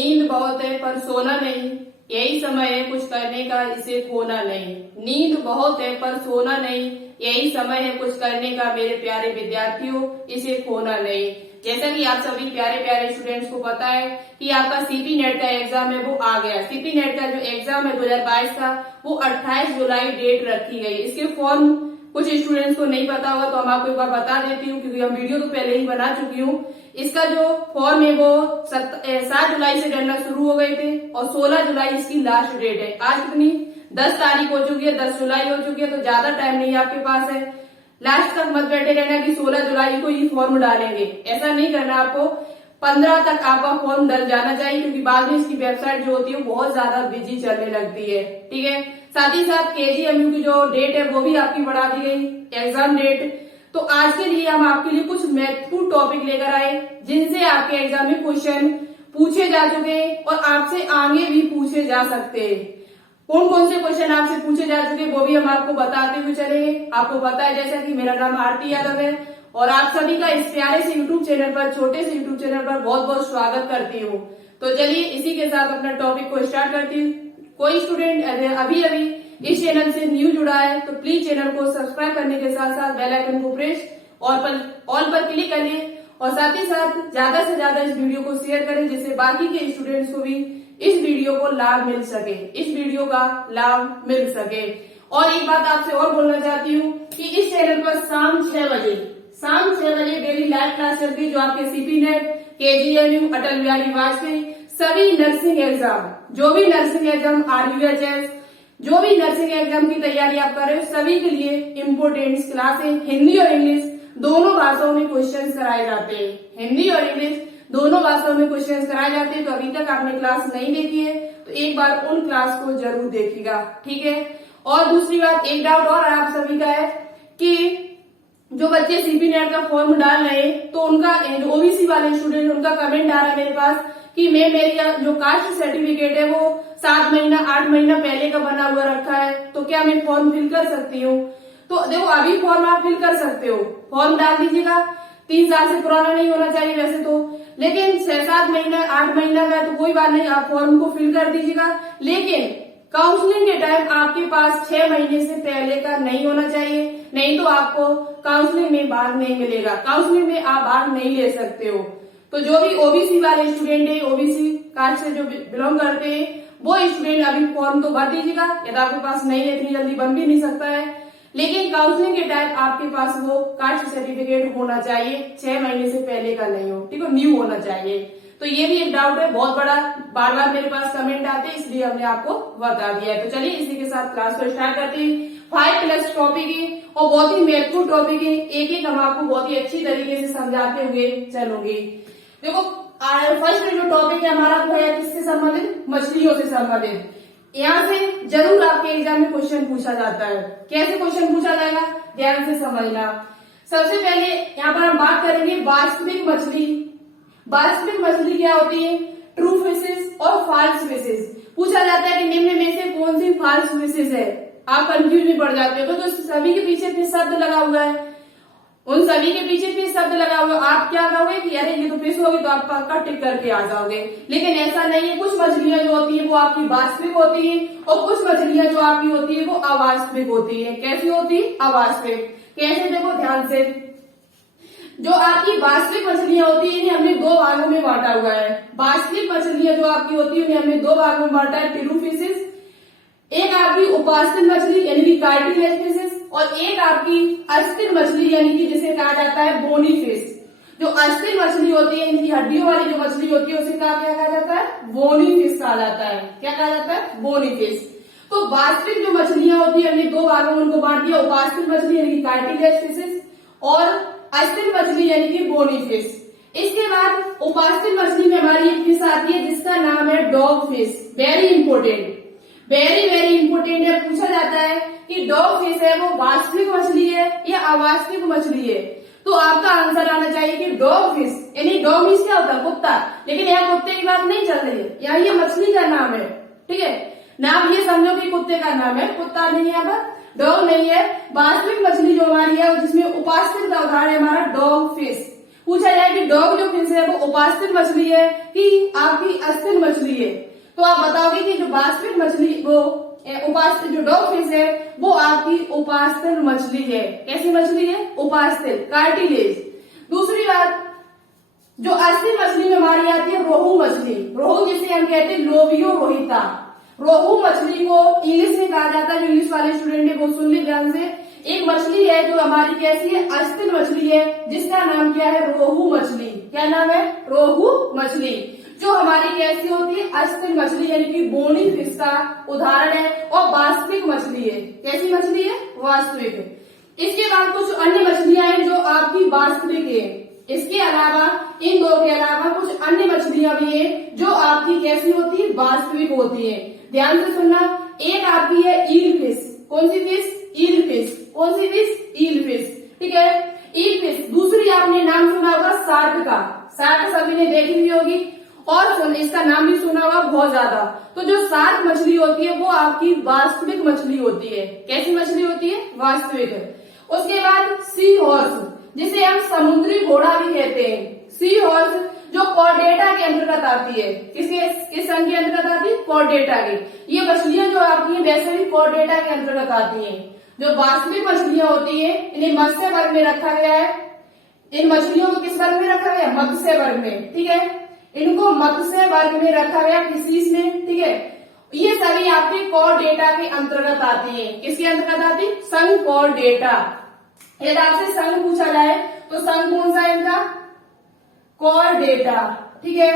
नींद बहुत है पर सोना नहीं, यही समय है कुछ करने का, इसे खोना नहीं। नींद बहुत है पर सोना नहीं, यही समय है कुछ करने का मेरे प्यारे विद्यार्थियों, इसे खोना नहीं। जैसा कि आप सभी प्यारे प्यारे स्टूडेंट्स को पता है कि आपका सीपी नेट का एग्जाम है वो आ गया। सीपी नेट का जो एग्जाम है 2022 का वो 28 जुलाई डेट रखी गई। इसके फॉर्म कुछ स्टूडेंट्स को नहीं पता होगा तो हम आपको एक बार बता देती हूँ, क्योंकि हम वीडियो तो पहले ही बना चुकी हूँ। इसका जो फॉर्म है वो 7 जुलाई से डलना शुरू हो गए थे और 16 जुलाई इसकी लास्ट डेट है। आज कितनी 10 तारीख हो चुकी है, 10 जुलाई हो चुकी है, तो ज्यादा टाइम नहीं आपके पास है। लास्ट तक मत बैठे रहना कि 16 जुलाई को ये फॉर्म डालेंगे, ऐसा नहीं करना आपको। 15 तक आपका फॉर्म डल जाना चाहिए, क्योंकि बाद में इसकी वेबसाइट जो होती है वो बहुत ज्यादा बिजी चलने लगती है। ठीक है, साथ ही साथ केजीएमयू की जो डेट है वो भी आपकी बढ़ा दी गई, एग्जाम डेट। तो आज के लिए हम आपके लिए कुछ महत्वपूर्ण टॉपिक लेकर आए जिनसे आपके एग्जाम में क्वेश्चन पूछे जा चुके हैं और आपसे आगे भी पूछे जा सकते हैं। कौन कौन से क्वेश्चन आपसे पूछे जा चुके हैं वो भी हम आपको बताते हुए चलेंगे। आपको पता है जैसा कि मेरा नाम आरती यादव है और आप सभी का इस प्यारे से यूट्यूब चैनल पर, छोटे से यूट्यूब चैनल पर बहुत बहुत स्वागत करती हूँ। तो चलिए इसी के साथ अपना टॉपिक को स्टार्ट करती हूँ। कोई स्टूडेंट अभी इस चैनल से न्यू जुड़ा है तो प्लीज चैनल को सब्सक्राइब करने के साथ साथ बेल आइकन को प्रेस ऑल पर क्लिक करिए और साथ ही साथ ज्यादा से ज्यादा इस वीडियो को शेयर करें, जिससे बाकी के स्टूडेंट्स को भी इस वीडियो को लाभ मिल सके, इस वीडियो का लाभ मिल सके। और एक बात आपसे और बोलना चाहती हूँ कि इस चैनल पर शाम 6 बजे डेली लाइव क्लास चलती है, जो आपके CP net, KGMU, Atal Bihari Vajpayee, सभी नर्सिंग एग्जाम, जो भी नर्सिंग एग्जाम, RUHS, जो भी नर्सिंग एग्जाम की तैयारी आप कर रहे हो सभी के लिए इम्पोर्टेंट क्लास है। हिंदी और इंग्लिश दोनों भाषाओं में क्वेश्चन कराए जाते हैं, हिंदी और इंग्लिश दोनों भाषाओं में क्वेश्चन कराए जाते हैं। तो अभी तक आपने क्लास नहीं देखी है तो एक बार उन क्लास को जरूर देखिएगा, ठीक है। और दूसरी बात, एक डाउट और आप सभी का है कि जो बच्चे सीपी नेट का फॉर्म डाल रहे हैं तो उनका ओबीसी वाले स्टूडेंट, उनका कमेंट आ रहा है मेरे पास कि मेरी जो कास्ट सर्टिफिकेट है वो 7 महीना 8 महीना पहले का बना हुआ रखा है, तो क्या मैं फॉर्म फिल कर सकती हूँ? तो देखो अभी फॉर्म आप फिल कर सकते हो, फॉर्म डाल दीजिएगा। 3 साल से पुराना नहीं होना चाहिए वैसे तो, लेकिन 6-7 महीना 8 महीना का तो कोई बात नहीं, आप फॉर्म को फिल कर दीजिएगा। लेकिन काउंसलिंग के टाइम आपके पास 6 महीने से पहले का नहीं होना चाहिए, नहीं तो आपको काउंसलिंग में भाग नहीं मिलेगा, काउंसलिंग में आप भाग नहीं ले सकते हो। तो जो भी ओबीसी वाले स्टूडेंट है, ओबीसी कास्ट से जो बिलोंग करते हैं वो स्टूडेंट अभी फॉर्म तो भर दीजिएगा, यदि आपके पास नहीं है, इतनी जल्दी बन भी नहीं सकता है। लेकिन काउंसलिंग के टाइम आपके पास वो कास्ट सर्टिफिकेट होना चाहिए, 6 महीने से पहले का नहीं हो, ठीक है, न्यू होना चाहिए। तो ये भी एक डाउट है बहुत बड़ा, बार बार मेरे पास कमेंट आते हैं, इसलिए हमने आपको बता दिया है। तो चलिए इसी के साथ क्लास को स्टार्ट करते हैं। 5+ टॉपिक है और बहुत ही महत्वपूर्ण टॉपिक है, एक एक हम आपको बहुत ही अच्छी तरीके से समझाते हुए चलूंगी। देखो फर्स्ट जो टॉपिक है हमारा वो है किससे संबंधित, मछलियों से संबंधित। यहाँ से जरूर आपके एग्जाम में क्वेश्चन पूछा जाता है। कैसे क्वेश्चन पूछा जाएगा, ध्यान से समझना। सबसे पहले यहाँ पर हम बात करेंगे वास्तविक मछली। वास्तविक मछली क्या होती है, ट्रू फिशेस और फॉल्स फिशेस। पूछा जाता है कि निम्न में से कौन सी फॉल्स फिशेस है। आप कंफ्यूज भी पड़ जाते हो, तो सभी के पीछे फिश शब्द लगा हुआ है, उन सभी के पीछे फिश शब्द लगा हुआ, आप क्या कहोगे कि अरे ये तो फिश होगी, तो आप पक्का टिक करके आ जाओगे। लेकिन ऐसा नहीं है, कुछ मछलियां जो होती है वो आपकी वास्तविक होती है और कुछ मछलियां जो आपकी होती है वो अवास्तविक होती है। कैसी होती है, अवास्तविक। कैसे, देखो ध्यान से। जो आपकी वास्तविक मछलियां होती है हमने 2 भागों में बांटा हुआ है। वास्तविक मछलियां जो आपकी होती है हमने 2 भागों में बांटा है, ट्रू फिशेस। एक आपकी उपास्थिर मछली यानी कि कार्टिलेज फिशेस और एक आपकी अस्थिर मछली यानी कि जिसे कहा जाता है बोनी फिश। जो अस्थिर मछली होती है, इनकी हड्डियों वाली जो मछली होती है उसे क्या कहा जाता है, बोनी फिश कहा जाता है। क्या कहा जाता है, बोनी फिश। तो वास्तविक जो मछलियां होती है हमने 2 भागों में उनको बांट दिया, उपास्थिर मछली यानी कि कार्टिलेज फिशेस और अस्थिर मछली यानी कि बोनी फिश। इसके बाद उपास्थिर मछली में हमारी एक फिश आती है जिसका नाम है dog fish. Very important, very important है। पूछा जाता है कि डॉग फिश है वो वास्तविक मछली है या अवास्तविक मछली है, तो आपका आंसर आना चाहिए कि डॉग फिश। यानी डॉग मीन्स क्या होता है, कुत्ता, लेकिन यहाँ कुत्ते की बात नहीं चल रही है, यहाँ ये मछली का नाम है, ठीक है। नाम ये समझो कि कुत्ते का नाम है, कुत्ता नहीं है, यहाँ पर डॉग नहीं है। वास्तविक मछली जो हमारी है जिसमें उपास्थिक का उदाहरण है हमारा डॉग फिश। पूछा जाए कि डॉग जो फिश है वो उपास्थिर मछली है कि आपकी अस्थिर मछली है, तो आप बताओगे कि जो वास्तविक मछली वो उपास्थिर, जो डॉग फिश है वो आपकी उपास्थिर मछली है। कैसी मछली है? उपास्थिर, कार्टिलेज। दूसरी बात, जो अस्थिर मछली में हमारी आती है रोहू मछली। रोहू जिसे हम कहते हैं लोबियो रोहिता। रोहू मछली को इंग्लिश में कहा जाता है, जो इंग्लिश वाले स्टूडेंट है वो सुन ली ध्यान से। एक मछली है जो हमारी कैसी है? अस्थिर मछली है, जिसका नाम क्या है? रोहू मछली। क्या नाम है? रोहू मछली। जो हमारी कैसी होती है? अस्थिर मछली, यानी कि बोनी फिश का उदाहरण है और वास्तविक मछली है। कैसी मछली है? वास्तविक। इसके बाद कुछ अन्य मछलियां हैं जो आपकी वास्तविक है। इसके अलावा, इन दो के अलावा कुछ अन्य मछलियां भी है जो आपकी कैसी होती है? वास्तविक होती है। ध्यान से सुनना। एक आपकी है ईल फिश। कौन सी फिश? ईल फिश। कौन सी फिश? ईल फिश। ठीक है, ईल फिश। दूसरी आपने नाम सुना होगा शार्क का। शार्क सभी ने देखी हुई होगी और इसका नाम भी सुना होगा बहुत ज्यादा। तो जो शार्क मछली होती है वो आपकी वास्तविक मछली होती है। कैसी मछली होती है? वास्तविक। उसके बाद सी हॉर्स, जिसे हम समुद्री घोड़ा भी कहते हैं। सी हॉर्स जो कॉर्डेटा के अंतर्गत आती है। किस संघ के अंतर्गत आती है? कॉर्डेटा के। ये मछलियां जो आपकी है वैसे भी कॉर्डेटा के अंतर्गत आती हैं। जो वास्तविक मछलियां होती है इन्हें मत्स्य वर्ग में रखा गया है। इन मछलियों को किस वर्ग में रखा गया? मत्स्य वर्ग में। ठीक है, इनको मत्स्य वर्ग में रखा गया, फिशीज में। ठीक है, ये सभी आपके कॉर्डेटा के अंतर्गत आती है। किसके अंतर्गत आती है? संघ कॉर्डेटा। यदि आपसे संघ पूछा जाए तो संघ कौन सा है इनका? कॉर्डेटा। ठीक है,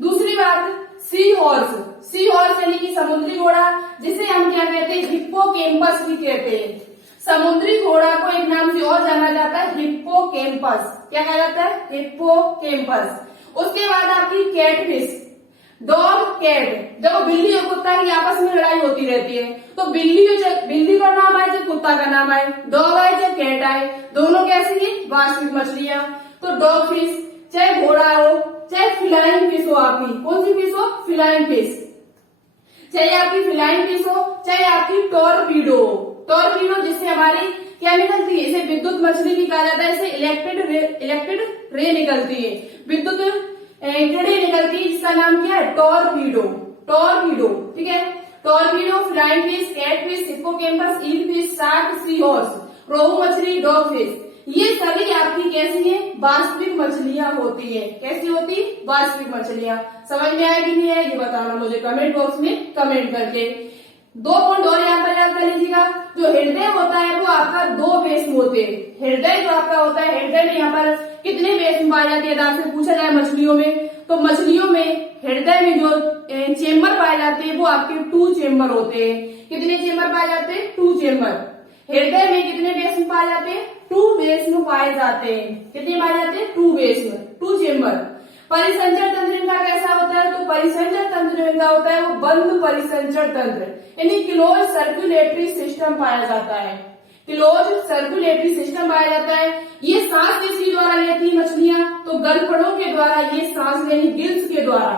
दूसरी बात, सी हॉर्स। सी हॉर्स यानी कि समुद्री घोड़ा, जिसे हम क्या कहते हैं? हिप्पोकैम्पस भी कहते हैं। समुद्री घोड़ा को एक नाम से और जाना जाता है, हिप्पोकैम्पस। क्या कहा जाता है? हिप्पोकैम्पस। उसके बाद आपकी कैटफिश, डॉग कैट। जब बिल्ली और कुत्ता की आपस में लड़ाई होती रहती है तो बिल्ली का नाम आए चाहे कुत्ता का नाम आए, डॉग आए चाहे कैट आए, दोनों कैसी है? वास्तविक मछलियां। तो डॉग फिश, चाहे घोड़ा हो चाहे फिलाइन फिश हो, आपकी कौन सी फिश हो? Feline fish. चाहे आपकी फिलाइन फिश हो चाहे आपकी टॉर्पीडो। टॉर्पीडो जिससे हमारी क्या निकलती है? इसे विद्युत मछली भी कहा जाता है। इसे इलेक्ट्रिक रे निकलती है, विद्युत किरणें निकलती है, जिसका नाम क्या है? टॉर्पीडो। टॉर्पीडो। ठीक है, torpedo, flying fish, cat fish, hippocampus, eel fish, shark, sea horse, rohu मछली, डॉग फिश, ये सभी आपकी कैसी है? वास्तविक मछलियां होती है। कैसी होती? वास्तविक मछलियां। समझ में आएगी नहीं है ये बताना मुझे कमेंट बॉक्स में कमेंट करके। 2 पॉइंट और यहाँ पर याद कर लीजिएगा। जो हृदय होता है वो आपका 2 बेस में होते हैं। हृदय जो आपका होता है, हृदय में यहाँ पर कितने बेस में पाए जाते हैं? आपसे पूछा जाए मछलियों में, तो मछलियों में हृदय में जो चेम्बर पाए जाते हैं वो आपके 2 चेम्बर होते हैं। कितने चेम्बर पाए जाते हैं? 2 चेम्बर। हृदय में कितने बेस में पाए जाते हैं? 2 बेस में पाए जाते हैं। कितने पाए जाते हैं? 2 बेस में, 2 चेम्बर। परिसंचर तंत्र इनका कैसा होता है? तो परिसंचर तंत्र इनका होता है वो बंद परिसंचर तंत्र, यानी क्लोज सर्कुलेटरी सिस्टम पाया जाता है। क्लोज सर्कुलेटरी सिस्टम पाया जाता है। ये सांस किसके द्वारा लेती है मछलियां? तो गलफड़ों के द्वारा ये सांस लेनी, गिल्स के द्वारा।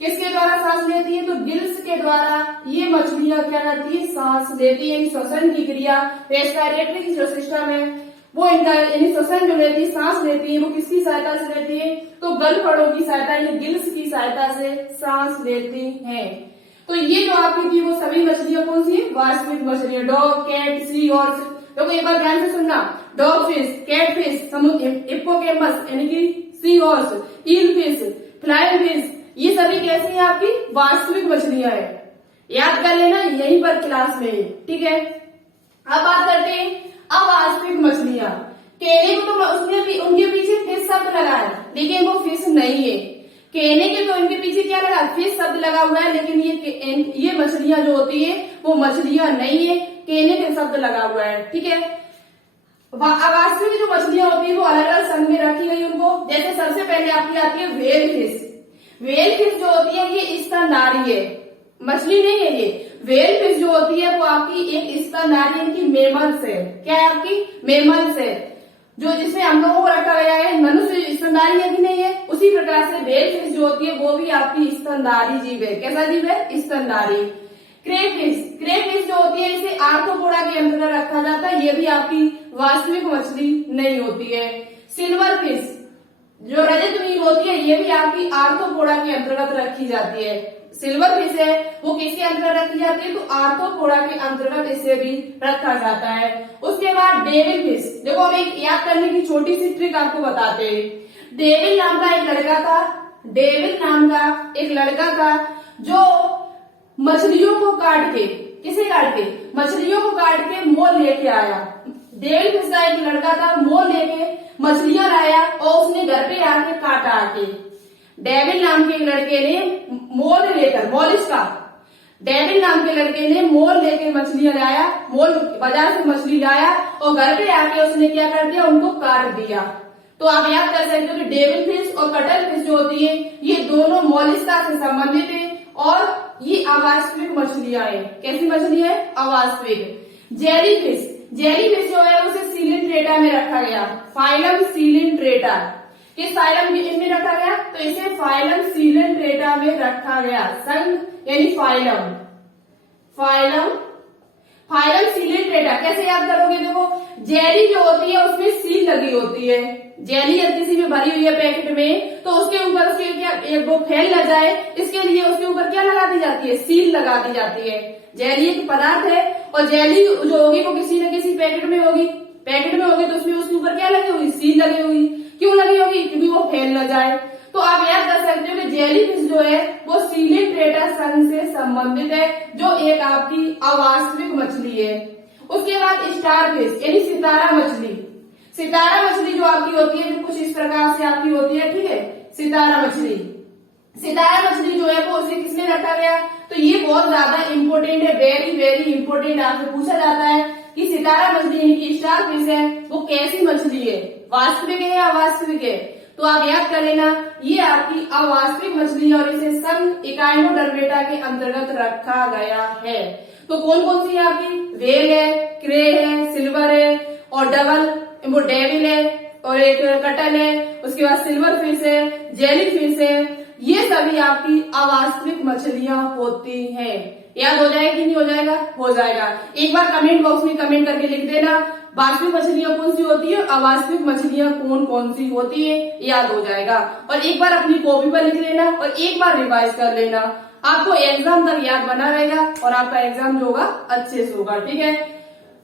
किसके द्वारा सांस लेती है? तो गिल्स के द्वारा ये मछलियां क्या करती है? सांस लेती है। श्वसन की क्रिया, रेस्पिरेटरी जो सिस्टम है वो इनका श्वसन जो लेती है, सांस लेती है, वो किसकी सहायता से लेती है? तो गलफड़ों की सहायता, यानी गिल्स की सहायता से सांस लेती हैं। तो ये जो आपकी थी वो सभी मछलियां कौन सी है? वास्तविक मछलियां। Dog, cat, sea horse. तो एक बार ध्यान से सुनना, dog fish, cat fish, hippocampus यानी कि sea horse, eel fish, flying fish, ये सभी कैसी है? आपकी वास्तविक मछलियां है। याद कर लेना यहीं पर क्लास में। ठीक है, अब बात करते हैं अवास्तविक मछलियां। केने को तो उनके पीछे फिश शब्द लगा है, लेकिन वो फिश नहीं है। केने के तो इनके पीछे क्या लगा? फिश शब्द लगा हुआ है, लेकिन ये मछलियां जो होती है वो मछलियां नहीं है, केने के शब्द लगा हुआ है। ठीक है, अवास्तविक जो मछलियां होती है वो अलग अलग संघ में रखी गई उनको। जैसे सबसे पहले आपकी आती है व्हेल फिश। व्हेल फिश जो होती है ये स्तनधारी है, मछली नहीं है ये। व्हेल फिश जो होती है वो आपकी एक स्तनधारी, इनकी मेमल्स है। क्या है? आपकी मेमल्स है, जो जिसमें हम लोगों को रखा गया है। मनुष्य स्तनधारी है कि नहीं है? उसी प्रकार से व्हेल फिश जो होती है वो भी आपकी स्तनधारी जीव है। कैसा जीव है? स्तनधारी। क्रेफिश, क्रेफिश जो होती है इसे आर्थ्रोपोडा के अंतर्गत रखा जाता है, ये भी आपकी वास्तविक मछली नहीं होती है। सिल्वर फिश, जो रजत नील होती है ये भी आपकी आर्थ्रोपोडा के अंतर्गत रखी जाती है। सिल्वर फिश है वो किसके अंतर्गत रखी जाती है, तो आर्थ्रोपोडा के अंतर्गत इसे भी रखा जाता है। उसके बाद डेविल फिश, देखो हम एक याद करने की छोटी सी ट्रिक आपको बताते हैं। डेविल नाम का एक लड़का था, डेविल नाम का एक लड़का था जो मछलियों को काट के, किसे काट के, मछलियों को काट के मोल लेके आया। डेविल फिश का एक लड़का था, मोल लेके मछलियां लाया और उसने घर पे आके काटा आके। डेविल नाम के लड़के ने मोल लेकर, मोलिस का, डेविल नाम के लड़के ने मोल लेके मछलियां लाया, मोल बाजार से मछली लाया और घर पे आके उसने क्या कर दिया, उनको काट दिया। तो आप याद कर सकते हो कि डेविल फिश और कटल फिश जो होती है ये दोनों मोलिस्का से संबंधित है और ये अवास्तविक मछलियां हैं। कैसी मछलियां है, अवास्तविक। जेली फिश, जेली फिश जो है उसे सीलिंट्रेटा में रखा गया, फाइलम सीलिंट्रेटा। किस फाइलम में रखा गया, तो इसे फाइलम सीलिंट्रेटा में रखा गया। संघ यानी फाइलम, फाइलम, फाइलम सीलिंट्रेटा। कैसे याद करोगे, देखो जेली जो होती है उसमें सील लगी होती है। जेली यदि किसी में भरी हुई है पैकेट में तो उसके ऊपर उसके क्या वो फैल न जाए इसके लिए उसके ऊपर क्या लगा दी जाती है, सील लगा दी जाती है। जेली एक पदार्थ है और जेली जो होगी वो किसी न किसी पैकेट में होगी, पैकेट में होगी तो उसमें उसके ऊपर क्या लगी हुई, सील लगी हुई। क्यों लगी होगी, क्योंकि वो फैल न जाए। तो आप याद कर सकते हो कि जेली फिश जो है वो सीलिंट्रेटा संघ से संबंधित है, जो एक आपकी अवास्तविक मछली है। उसके बाद स्टार फिश यानी सितारा मछली। सितारा मछली जो आपकी होती है जो कुछ इस प्रकार से आपकी होती है, ठीक है, सितारा मछली। सितारा मछली जो है वो उसे किसमें रखा गया, तो ये बहुत ज्यादा इंपोर्टेंट है, वेरी वेरी इंपोर्टेंट। आपसे पूछा जाता है कि सितारा मछली यानी कि स्टार फिश है वो कैसी मछली है, वास्तविक है या अवास्तविक है। तो आप याद कर लेना ये आपकी अवास्तविक मछली है और इसे संघ इकाइनोडर्मेटा के अंतर्गत रखा गया है। तो कौन कौन सी है आपकी, वेल है, क्रे है, सिल्वर है और डबल वो डेविल है और एक कटल है। उसके बाद सिल्वर फिश है, जेली फिश है। ये सभी आपकी अवास्तविक मछलियां होती हैं। याद हो जाएगा कि नहीं हो जाएगा, हो जाएगा। एक बार कमेंट बॉक्स में कमेंट करके लिख देना वास्तविक मछलियां कौन सी होती है, अवास्तविक मछलियां कौन कौन सी होती है, याद हो जाएगा। और एक बार अपनी कॉपी पर लिख लेना और एक बार रिवाइज कर लेना, आपको एग्जाम तक याद बना रहेगा और आपका एग्जाम जो होगा अच्छे से होगा, ठीक है।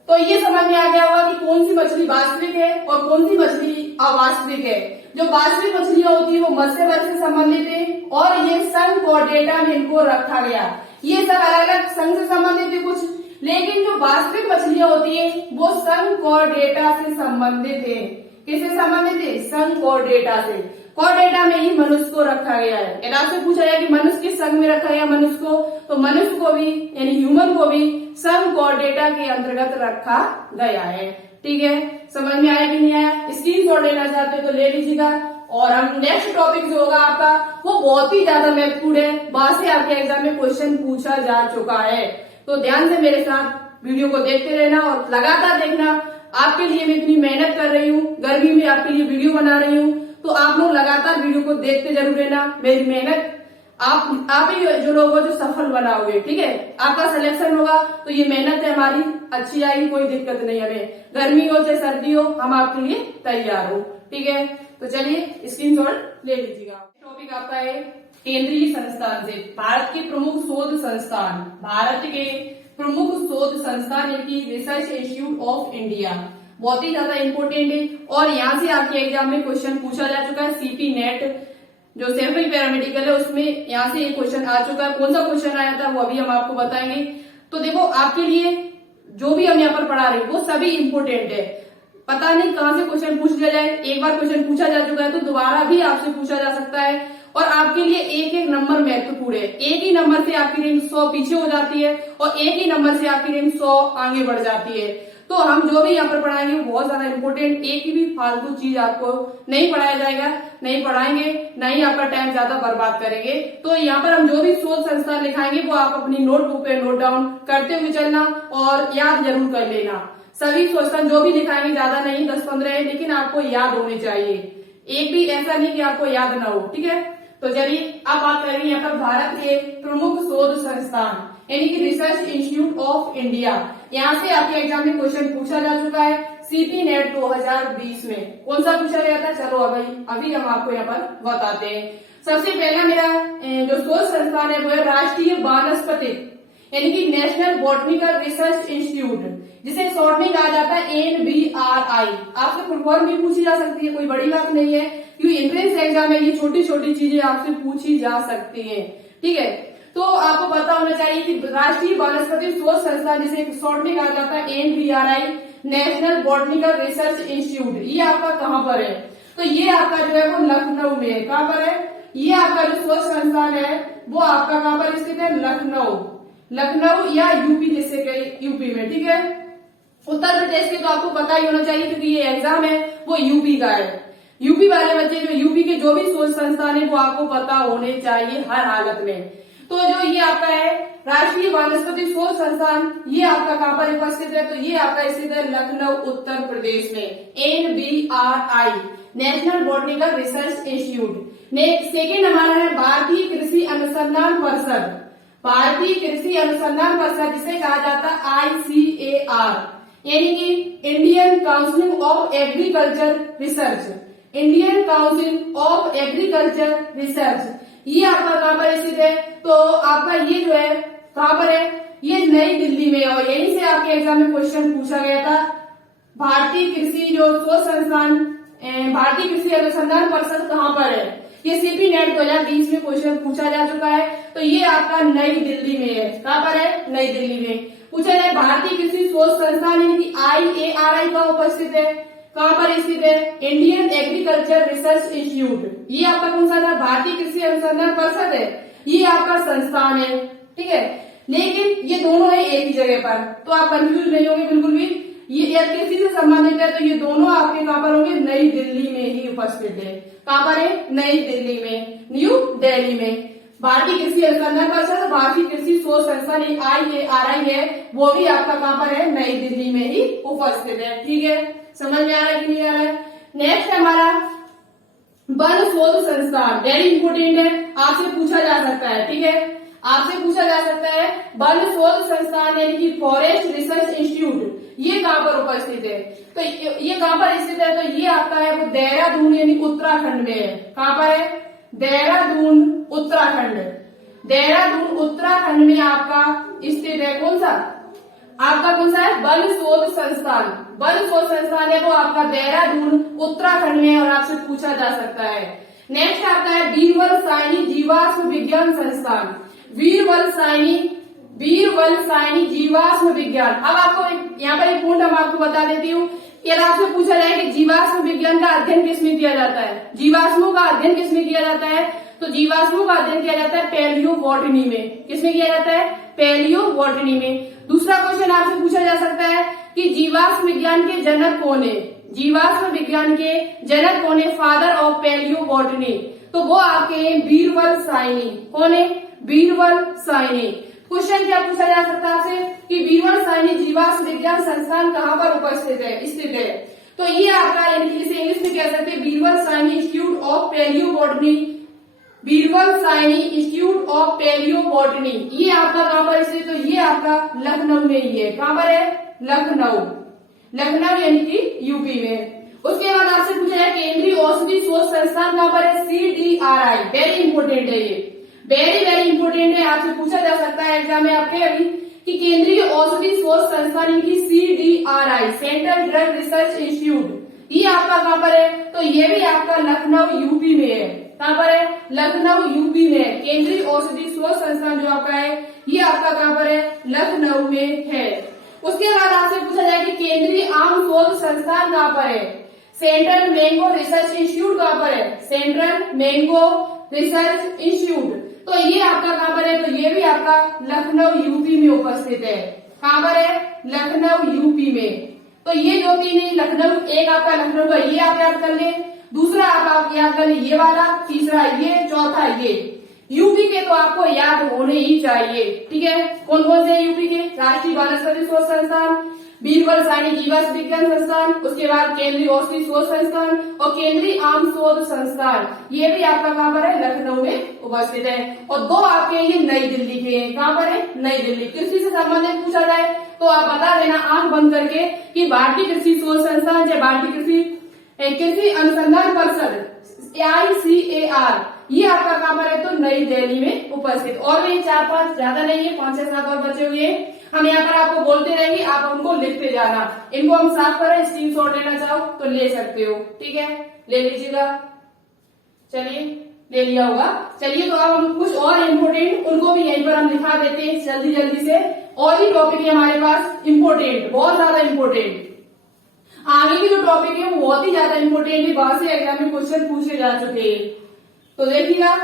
तो ये समझ में आ गया होगा कि कौन सी मछली वास्तविक है और कौन सी मछली अवास्तविक है। जो वास्तविक मछलियां होती है वो मत्स्य वर्ग से संबंधित है और ये संघ कॉर्डेटा में इनको रखा गया। ये सब अलग अलग संघ से संबंधित है कुछ, लेकिन जो वास्तविक मछलियां होती है वो संघ कॉर्डेटा से संबंधित है। किससे संबंधित है, संघ कॉर्डेटा से। कॉर्डेटा में ही मनुष्य को रखा गया है। यदि आपसे पूछा जाए कि मनुष्य किस संघ में रखा गया मनुष्य को, तो मनुष्य को भी यानी ह्यूमन को भी संघ कॉर्डेटा के अंतर्गत रखा गया है, ठीक है। समझ में आया कि नहीं आया, स्क्रीनशॉट लेना चाहते हो तो ले लीजिएगा। और हम नेक्स्ट टॉपिक जो होगा आपका वो बहुत ही ज्यादा महत्वपूर्ण है, वहां से आपके एग्जाम में क्वेश्चन पूछा जा चुका है। तो ध्यान से मेरे साथ वीडियो को देखते रहना और लगातार देखना। आपके लिए मैं इतनी मेहनत कर रही हूँ, गर्मी में आपके लिए वीडियो बना रही हूँ, तो आप लोग लगातार वीडियो को देखते जरूर रहना। मेरी मेहनत आप ही जो लोग हो जो सफल बनाओगे, ठीक है। आपका सिलेक्शन होगा तो ये मेहनत है हमारी अच्छी आएगी, कोई दिक्कत नहीं। हमें गर्मी हो चाहे सर्दी हो हम आपके लिए तैयार हो, ठीक है। तो चलिए स्क्रीनशॉट ले लीजिएगा। टॉपिक आपका है केंद्रीय संस्थान से, भारत के प्रमुख शोध संस्थान, भारत के प्रमुख शोध संस्थान यानी रिसर्च इंस्टीट्यूट ऑफ इंडिया। बहुत ही ज्यादा इंपोर्टेंट है और यहाँ से आपके एग्जाम में क्वेश्चन पूछा जा चुका है। सीपी नेट जो सिविल पैरामेडिकल है उसमें यहाँ से एक क्वेश्चन आ चुका है। कौन सा क्वेश्चन आया था वो अभी हम आपको बताएंगे। तो देखो आपके लिए जो भी हम यहाँ पर पढ़ा रहे हैं वो सभी इंपोर्टेंट है। पता नहीं कहाँ से क्वेश्चन पूछ लिया जाए, एक बार क्वेश्चन पूछा जा चुका है तो दोबारा भी आपसे पूछा जा सकता है। और आपके लिए एक एक नंबर महत्वपूर्ण है। एक ही नंबर से आपकी रैंक 100 पीछे हो जाती है और एक ही नंबर से आपकी रैंक 100 आगे बढ़ जाती है। तो हम जो भी यहाँ पर पढ़ाएंगे वो बहुत ज्यादा इंपॉर्टेंट, एक भी फालतू चीज आपको नहीं पढ़ाया जाएगा, नहीं पढ़ाएंगे, ना ही आपका टाइम ज्यादा बर्बाद करेंगे। तो यहाँ पर हम जो भी शोध संस्थान लिखाएंगे वो आप अपनी नोटबुक पे नोट डाउन करते हुए चलना और याद जरूर कर लेना। सभी संस्थान जो भी लिखाएंगे ज्यादा नहीं 10-15 है, लेकिन आपको याद होने चाहिए। एक भी ऐसा नहीं कि आपको याद ना हो, ठीक है। तो चलिए अब बात करेंगे यहाँ पर भारत के प्रमुख शोध संस्थान यानी कि रिसर्च इंस्टीट्यूट ऑफ इंडिया। यहाँ से आपके एग्जाम में क्वेश्चन पूछा जा चुका है सीपी नेट 2020 में। कौन सा पूछा गया था, चलो अभी हम आपको यहाँ पर बताते हैं। सबसे पहला मेरा जो शोध संस्थान है वो है राष्ट्रीय वानस्पतिक यानी कि नेशनल बॉटनिकल रिसर्च इंस्टीट्यूट, जिसे शॉर्ट में कहा जाता है NBRI। आपसे फुल फॉर्म भी पूछी जा सकती है, कोई बड़ी बात नहीं है, क्योंकि एंट्रेंस एग्जाम में ये छोटी छोटी चीजें आपसे पूछी जा सकती है। ठीक है, तो आपको पता होना चाहिए कि राष्ट्रीय वानस्पतिक शोध संस्थान, जिसे शॉर्ट में कहा जाता है NBRI national botanical research institute, ये आपका कहाँ पर है, तो ये आपका जो है वो लखनऊ में है। कहाँ पर है, ये आपका जो शोध संस्थान है वो आपका कहाँ पर स्थित है, लखनऊ या यूपी, जैसे कि यूपी में। ठीक है, उत्तर प्रदेश के तो आपको पता ही होना चाहिए क्योंकि ये एग्जाम है वो यूपी का है। यूपी वाले बच्चे जो यूपी के जो भी शोध संस्थान है वो आपको पता होने चाहिए हर हालत में। तो जो ये आपका है राष्ट्रीय वानस्पतिक शोध संस्थान, ये आपका कहाँ पर उपस्थित है, तो ये आपका स्थित है लखनऊ उत्तर प्रदेश में। NBRI national botanical research institute. Second हमारा है भारतीय कृषि अनुसंधान परिषद, भारतीय कृषि अनुसंधान परिषद, जिसे कहा जाता है ICAR यानी कि Indian council of agriculture research, Indian council of agriculture research. ये आपका कहाँ पर स्थित है, तो आपका ये जो है कहाँ पर है, ये नई दिल्ली में, और यहीं से आपके एग्जाम में क्वेश्चन पूछा गया था। भारतीय कृषि जो शोध संस्थान, भारतीय कृषि अनुसंधान परिषद कहाँ पर है, ये सीपी नेट 2020 में क्वेश्चन पूछा जा चुका है, तो ये आपका नई दिल्ली में है। कहाँ पर है, नई दिल्ली में। पूछा जाए भारतीय कृषि शोध संस्थान यानी कि IARI का उपस्थित है, कहाँ पर स्थित है, इंडियन एग्रीकल्चर रिसर्च इंस्टीट्यूट। ये आपका कौन सा था, भारतीय कृषि अनुसंधान परिषद है, ये आपका संस्थान है। ठीक है, लेकिन ये दोनों है एक ही जगह पर, तो आप कंफ्यूज नहीं होंगे बिल्कुल भी। ये कृषि से संबंधित है, तो ये दोनों आपके कहाँ पर होंगे, नई दिल्ली में ही उपस्थित है। कहाँ पर है, नई दिल्ली में, न्यू दिल्ली में। भारतीय कृषि अनुसंधान परिषद, भारतीय कृषि शोध संस्थान IARI है, वो भी आपका कहाँ पर है, नई दिल्ली में ही उपस्थित है। ठीक है, समझ में आ रहा है कि नहीं आ रहा है। नेक्स्ट हमारा वन शोध संस्थान, वेरी इंपोर्टेंट है, आपसे पूछा जा सकता है। ठीक है, आपसे पूछा जा सकता है वन शोध संस्थान यानी कि फॉरेस्ट रिसर्च इंस्टीट्यूट, ये कहाँ पर उपस्थित है, तो ये कहाँ पर स्थित है, तो ये आपका है वो देहरादून यानी उत्तराखंड में है। कहाँ पर है, देहरादून उत्तराखंड, देहरादून उत्तराखंड में आपका स्थित है। कौन सा, आपका कौन सा है, वन शोध संस्थान, वन शोध संस्थान है वो आपका देहरादून उत्तराखंड में, और आपसे पूछा जा सकता है। नेक्स्ट आपका है बीरबल साइनी जीवाश्म विज्ञान संस्थान, बीरबल साइनी जीवाश्म विज्ञान। अब आपको यहाँ पर एक पॉइंट हम आपको बता देती हूँ, यदि आपसे पूछा जाए कि जीवाश्म विज्ञान का अध्ययन किसमें किया जाता है, जीवाश्मों का अध्ययन किसमें किया जाता है, तो जीवाश्मों का अध्ययन किया जाता है पैलियोबोटनी में। किसमें किया जाता है, पैलियोबोटनी में। दूसरा क्वेश्चन आपसे पूछा जा सकता है कि जीवाश्म विज्ञान के जनक कौन है, जीवाश्म विज्ञान के जनक कौन है, फादर ऑफ पैलियोबोटनी, तो वो आपके हैं बीरबल साइनी। कौन है, बीरबल साइनी। क्वेश्चन क्या पूछा जा सकता है आपसे कि बीरबल साइनी जीवाश्म विज्ञान संस्थान कहाँ पर उपस्थित है, स्थित है, तो ये आपका यानी कि इसे इंग्लिश में कह सकते हैं Birbal Sahni Institute of Palaeobotany, Birbal Sahni Institute of Palaeobotany, ये आपका कहाँ पर स्थित, तो ये आपका लखनऊ में ही है। कहाँ पर है, लखनऊ, लखनऊ यानी कि यूपी में। उसके बाद आपसे पूछा जाए केंद्रीय औषधि शोध संस्थान कहाँ पर है, CDRI, वेरी इंपोर्टेंट है, ये वेरी इंपोर्टेंट है, आपसे पूछा जा सकता है एग्जाम में आपके अभी कि केंद्रीय औषधि शोध संस्थान इनकी CDRI central drug research institute, ये आपका कहाँ पर है, तो ये भी आपका लखनऊ यूपी में है। कहाँ पर है, लखनऊ यूपी में। केंद्रीय औषधि शोध संस्थान जो आपका है ये आपका कहाँ पर है, लखनऊ में है। उसके बाद आपसे पूछा जाए कि केंद्रीय आम शोध संस्थान कहाँ पर है, सेंट्रल मैंगो रिसर्च इंस्टीट्यूट कहाँ पर है, सेंट्रल मैंगो रिसर्च इंस्टीट्यूट, तो ये आपका कहाँ पर है, तो ये भी आपका लखनऊ यूपी में उपस्थित है। कहाँ पर है, लखनऊ यूपी में। तो ये जो तीन है लखनऊ, एक आपका लखनऊ का ये आप याद कर ले, दूसरा आप याद कर ले ये वाला, तीसरा ये, चौथा ये। यूपी के तो आपको याद होने ही चाहिए। ठीक है, कौन कौन से यूपी के, राष्ट्रीय वानस्पतिक शोध संस्थान, बीरबल साइनी जीवाश्म विज्ञान संस्थान, उसके बाद केंद्रीय औषधि शोध संस्थान और केंद्रीय आम शोध संस्थान, ये भी आपका कहाँ पर है, लखनऊ में उपस्थित है। और दो आपके ये नई दिल्ली के हैं। कहाँ पर है, नई दिल्ली। कृषि से संबंधित पूछा जाए तो आप बता देना आंख बंद करके कि भारतीय कृषि शोध संस्थान या भारतीय कृषि अनुसंधान परिषद ICAR ये आपका कहाँ पर है, तो नई दिल्ली में उपस्थित। और भी 4-5 ज्यादा नहीं है, 5-7 और बचे हुए हैं। हम यहाँ पर आपको बोलते रहेंगे, आप उनको लिखते जाना। इनको हम साफ करें, स्क्रीनशॉट लेना चाहो तो ले सकते हो, ठीक है, ले लीजिएगा। चलिए, ले लिया होगा। चलिए, तो अब हम कुछ और इम्पोर्टेंट उनको भी यहीं पर हम लिखा देते हैं जल्दी जल्दी से। और भी टॉपिक है हमारे पास इम्पोर्टेंट, बहुत ज्यादा इम्पोर्टेंट। आगे की जो टॉपिक है वो बहुत ही ज्यादा इम्पोर्टेंट है, बाहर से एग्जाम में क्वेश्चन पूछे जा चुके हैं। तो देखिएगा,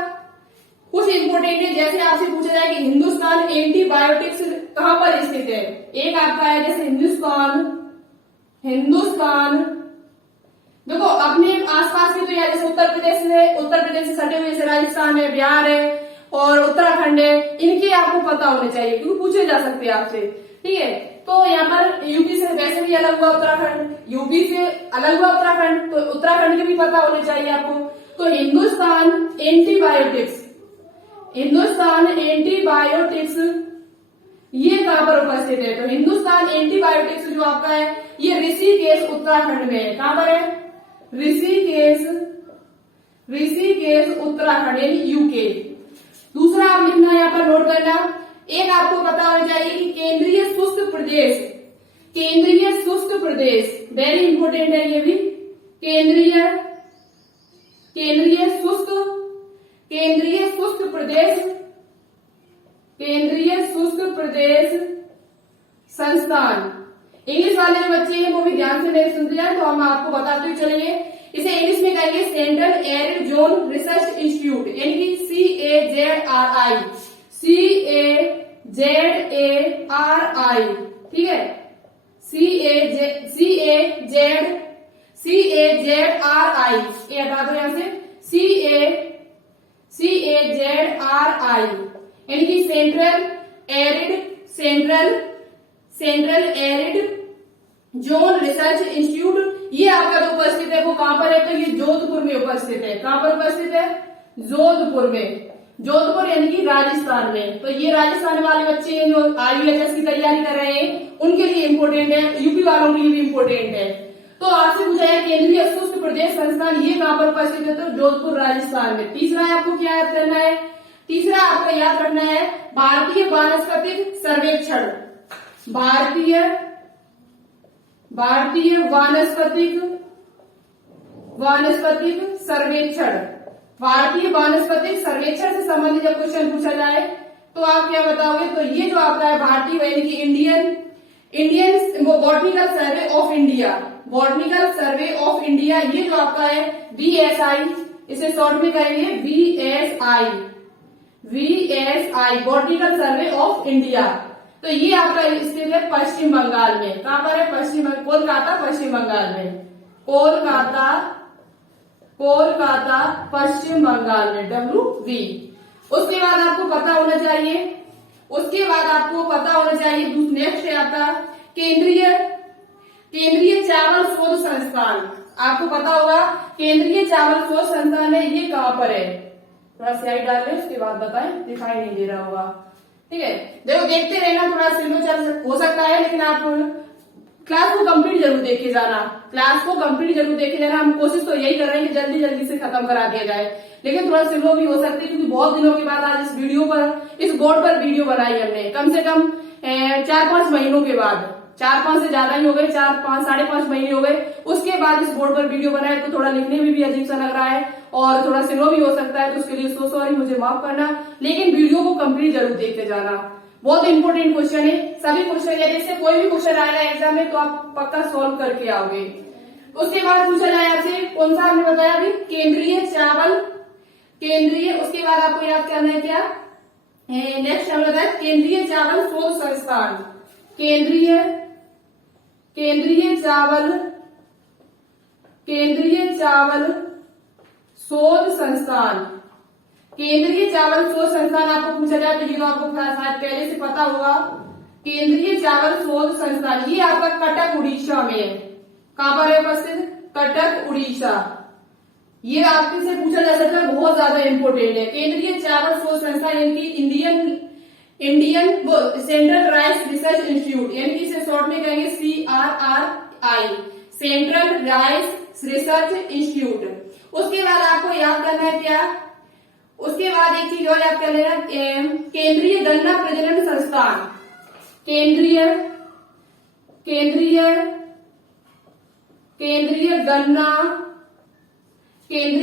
कुछ इम्पोर्टेंट है। जैसे आपसे पूछा जाए कि हिंदुस्तान एंटीबायोटिक्स कहां पर स्थित है। एक आपका है जैसे हिंदुस्तान देखो अपने आसपास के तो यार जैसे उत्तर प्रदेश से सटे हुए, जैसे राजस्थान है, बिहार है और उत्तराखंड है, इनके आपको पता होने चाहिए क्योंकि पूछे जा सकते हैं आपसे, ठीक है। तो यहाँ पर यूपी से वैसे भी अलग हुआ उत्तराखंड, यूपी से अलग हुआ उत्तराखंड, तो उत्तराखंड के भी पता होने चाहिए आपको। तो हिंदुस्तान एंटीबायोटिक्स ये कहां पर उपस्थित है। तो हिंदुस्तान एंटीबायोटिक्स जो आपका है ये ऋषिकेश उत्तराखंड में है। कहां पर है, ऋषिकेश उत्तराखंड यानी यूके। दूसरा आप लिखना यहाँ पर नोट करना, एक आपको पता होना चाहिए कि केंद्रीय शुष्क प्रदेश वेरी इंपोर्टेंट है ये भी। केंद्रीय शुष्क प्रदेश संस्थान। इंग्लिश वाले जो बच्चे हैं वो भी ध्यान से मेरे सुनते जाए, तो हम आपको बताते हुए चलेंगे। इसे इंग्लिश में कहेंगे central arid zone research institute यानी कि CAZRI, ठीक है, CAZRI, ये हटा दो यहां से, CAZRI यानी कि central arid zone research institute. ये आपका जो उपस्थित है वो कहां पर है, तो ये जोधपुर में उपस्थित है। कहां पर उपस्थित है, जोधपुर यानी कि राजस्थान में। तो ये राजस्थान वाले बच्चे हैं जो IAS की तैयारी कर रहे हैं, उनके लिए इम्पोर्टेंट है, यूपी वालों के लिए भी इम्पोर्टेंट है। तो आपसे पूछा है केंद्रीय शुष्क प्रदेश संस्थान ये कहां पर उपस्थित है, तो जोधपुर राजस्थान में। तीसरा आपको क्या याद करना है, तीसरा आपको याद रखना है भारतीय वानस्पतिक सर्वेक्षण। भारतीय वानस्पतिक सर्वेक्षण से संबंधित जब क्वेश्चन पूछा जाए तो आप क्या बताओगे, तो ये जो आपका है भारतीय यानी कि Indian botanical survey of India, ये जो आपका है BSI, इसे शॉर्ट में करेंगे BSI botanical survey of India. तो ये आपका स्थित है पश्चिम बंगाल में। कहां पर है, कोलकाता पश्चिम बंगाल में। कोलकाता पश्चिम बंगाल में, WV। उसके बाद आपको पता होना चाहिए, नेक्स्ट है आपका केंद्रीय चावल शोध संस्थान। आपको पता होगा केंद्रीय चावल शोध संस्थान है, ये कहां पर है। थोड़ा स्लाइड डाल ले, उसके बाद बताएं, दिखाई नहीं दे रहा होगा, ठीक है। देखो देखते रहना, थोड़ा स्लो चल हो सकता है, लेकिन आप क्लास को कंप्लीट जरूर देखे जाना। हम कोशिश तो यही कर रहे हैं कि जल्दी जल्दी से खत्म करा दिया जाए, लेकिन थोड़ा स्लो भी हो सकती है क्योंकि बहुत दिनों के बाद आज इस बोर्ड पर वीडियो बनाई हमने। कम से कम 4-5 महीनों के बाद, 4-5 से ज्यादा ही हो गए, 4-5 महीने हो गए, उसके बाद इस बोर्ड पर वीडियो बनाए। तो थोड़ा लिखने में भी अजीब सा लग रहा है और थोड़ा स्लो भी हो सकता है, तो उसके लिए सो सॉरी, मुझे माफ करना, लेकिन वीडियो को कंप्लीट जरूर देखते जाना। बहुत इंपोर्टेंट क्वेश्चन है, सभी क्वेश्चन है, इससे कोई भी क्वेश्चन आएगा एग्जाम में तो आप पक्का सॉल्व करके आओगे। उसके बाद पूछा जाए आपसे, कौन सा हमने बताया अभी, उसके बाद आपको याद करना है क्या, नेक्स्ट हमने बताया केंद्रीय चावल शोध संस्थान। केंद्रीय चावल शोध संस्थान आपको पूछा जाए तो ये तो आपको शायद पहले से पता होगा। केंद्रीय चावल शोध संस्थान ये आपका कटक उड़ीसा में है। कहां पर है उपस्थित, कटक उड़ीसा। ये आपसे पूछा जा सकता है, बहुत ज्यादा इंपोर्टेंट है। केंद्रीय चावल शोध संस्थान यानी कि इंडियन वो सेंट्रल राइस रिसर्च इंस्टीट्यूट, यानी कि इसे शॉर्ट में कहेंगे CRRI, central rice research institute. उसके बाद आपको याद करना है क्या, उसके बाद एक चीज और याद कर लेना, केंद्रीय गन्ना प्रजनन संस्थान, केंद्रीय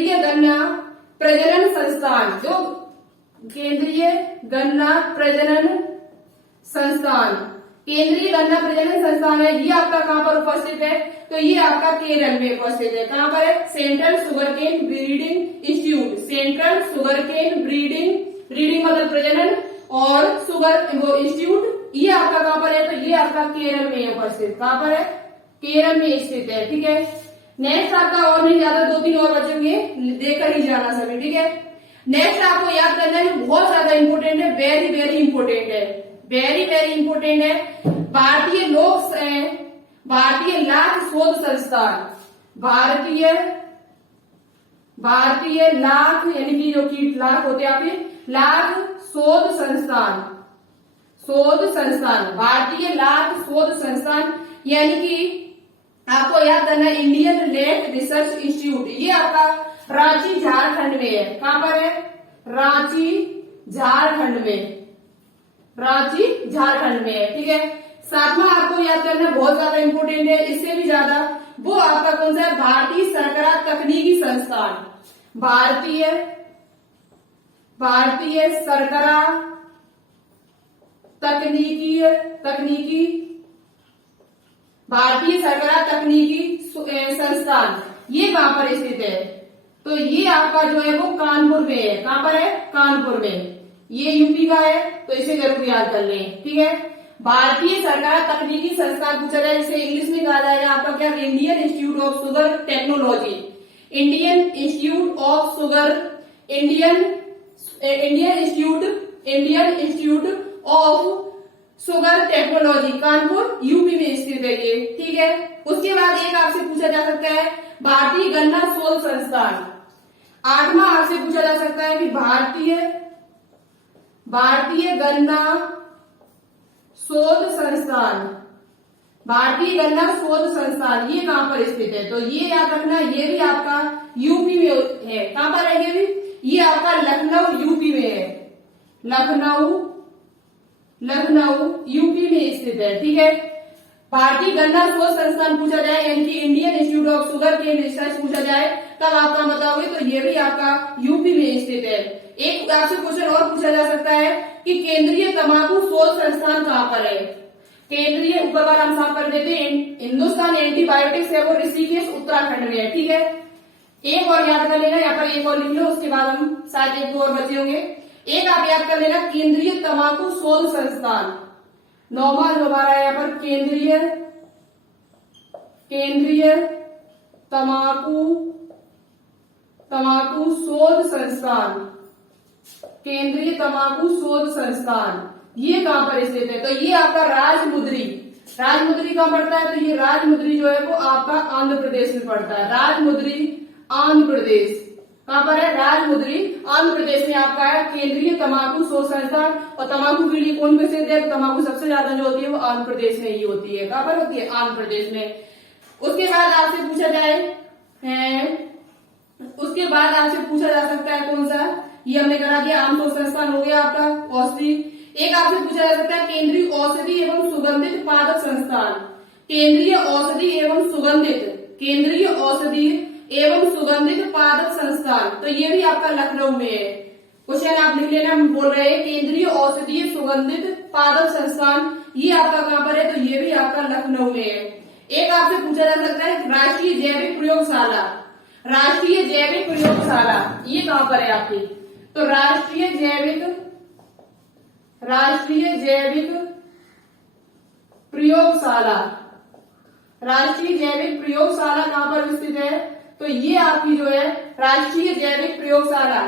गन्ना प्रजनन संस्थान, जो केंद्रीय गन्ना प्रजनन संस्थान, केंद्रीय गन्ना प्रजनन संस्थान है, ये आपका कहां पर उपस्थित है, तो ये आपका केरल में उपस्थित है। कहां पर है, central sugarcane breeding institute, central sugarcane breeding मतलब प्रजनन और शुगर वो इंस्टीट्यूट, ये आपका कहां पर है, तो ये आपका केरल में उपस्थित, कहां पर है, केरल में स्थित है। ठीक है, नेक्स्ट आपका और नहीं ज्यादा 2-3 और बचेंगे, देखकर ही जाना सभी। ठीक है, नेक्स्ट आपको याद करना है, बहुत ज्यादा इंपोर्टेंट है, वेरी वेरी इंपोर्टेंट है, वेरी वेरी इंपोर्टेंट है, भारतीय लाख शोध संस्थान, भारतीय लाख यानी कि जो कीट लाख होते हैं आपके, लाख शोध संस्थान, भारतीय लाख शोध संस्थान, यानी कि आपको याद करना है इंडियन लेक रिसर्च इंस्टीट्यूट, ये आपका रांची झारखंड में है। कहां पर है, रांची झारखंड में है। ठीक है, सातवां आपको याद करना बहुत ज्यादा इंपोर्टेंट है, इससे भी ज्यादा, वो आपका कौन सा है, भारतीय सरकरा तकनीकी संस्थान, भारतीय सरकरा तकनीकी संस्थान, ये कहां पर स्थित है, तो ये आपका जो है वो कानपुर में है। कहां पर है, कानपुर में, ये यूपी का है, तो इसे जरूर याद कर लें। ठीक है, भारतीय सरकार तकनीकी संस्थान पूछा जाए, जिसे इंग्लिश में कहा जाएगा आपका क्या, Indian Institute of sugar technology, Indian Institute of sugar technology, Kanpur UP में स्थित है ये। ठीक है, उसके बाद एक आपसे पूछा जा सकता है भारतीय गन्ना शोध संस्थान, आठवां आपसे पूछा जा सकता है कि भारतीय गन्ना शोध संस्थान, ये कहां पर स्थित है, तो ये याद रखना, ये भी आपका यूपी में है। कहां पर है, ये आपका लखनऊ यूपी में है, लखनऊ यूपी में स्थित है। ठीक है, भारतीय गन्ना शोध संस्थान पूछा जाए, यानी कि Indian Institute of Sugarcane Research पूछा जाए, तब आपका बताओगे, तो ये भी आपका यूपी में स्थित है। एक आपसे क्वेश्चन और पूछा जा सकता है कि केंद्रीय तंबाकू शोध संस्थान कहां पर है, केंद्रीय, ऊपर बार हम साफ कर देते हैं, हिंदुस्तान एंटीबायोटिक्स है, वो ऋषिकेश उत्तराखंड में है। ठीक है, एक और याद कर लेना, यहाँ पर एक और लिख लो, उसके बाद हम शायद 1-2 और बचे होंगे। एक आप याद कर लेना, केंद्रीय तंबाकू शोध संस्थान, 9वां जो हमारा है यहाँ पर, केंद्रीय तंबाकू शोध संस्थान, केंद्रीय तंबाकू शोध संस्थान, ये कहां पर स्थित है, तो ये आपका राजमुंदरी कहां पड़ता है, तो ये राजमुंदरी जो है वो आपका आंध्र प्रदेश में पड़ता है, राजमुंदरी आंध्र प्रदेश, कहां पर है, राजमुंदरी आंध्र प्रदेश में आपका है केंद्रीय तंबाकू शोध संस्थान। और तंबाकू के लिए कौन प्रसिद्ध है, तंबाकू सबसे ज्यादा जो होती है वो आंध्र प्रदेश में ही होती है। कहां पर होती है, आंध्र प्रदेश में। उसके बाद आपसे पूछा जा सकता है कौन सा, ये हमने करा दिया, आम शोध संस्थान हो गया आपका, औषधि। एक आपसे पूछा जा सकता है केंद्रीय औषधि एवं सुगंधित पादप संस्थान, केंद्रीय औषधि एवं सुगंधित पादप संस्थान, तो ये भी आपका लखनऊ में है। क्वेश्चन आप लिख लेना, हम बोल रहे हैं केंद्रीय औषधीय सुगंधित पादप संस्थान, ये आपका कहां पर है, तो ये भी आपका लखनऊ में है। एक आपसे पूछा जा सकता है राष्ट्रीय जैविक प्रयोगशाला, ये कहां पर है आपकी, तो राष्ट्रीय जैविक प्रयोगशाला कहां पर स्थित है, तो ये आपकी जो है राष्ट्रीय जैविक प्रयोगशाला,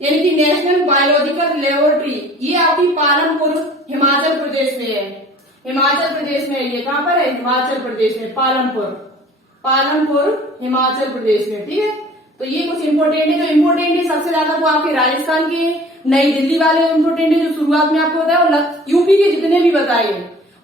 यानी कि नेशनल बायोलॉजिकल लेबोरेटरी, ये आपकी पालमपुर हिमाचल प्रदेश में है, ये कहां पर है, हिमाचल प्रदेश में, पालमपुर हिमाचल प्रदेश में। ठीक है, तो ये कुछ इंपोर्टेंट है, जो इंपोर्टेंट है सबसे ज्यादा वो आपके राजस्थान के, नई दिल्ली वाले इम्पोर्टेंट है जो शुरुआत में आपको बताया, और यूपी के जितने भी बताए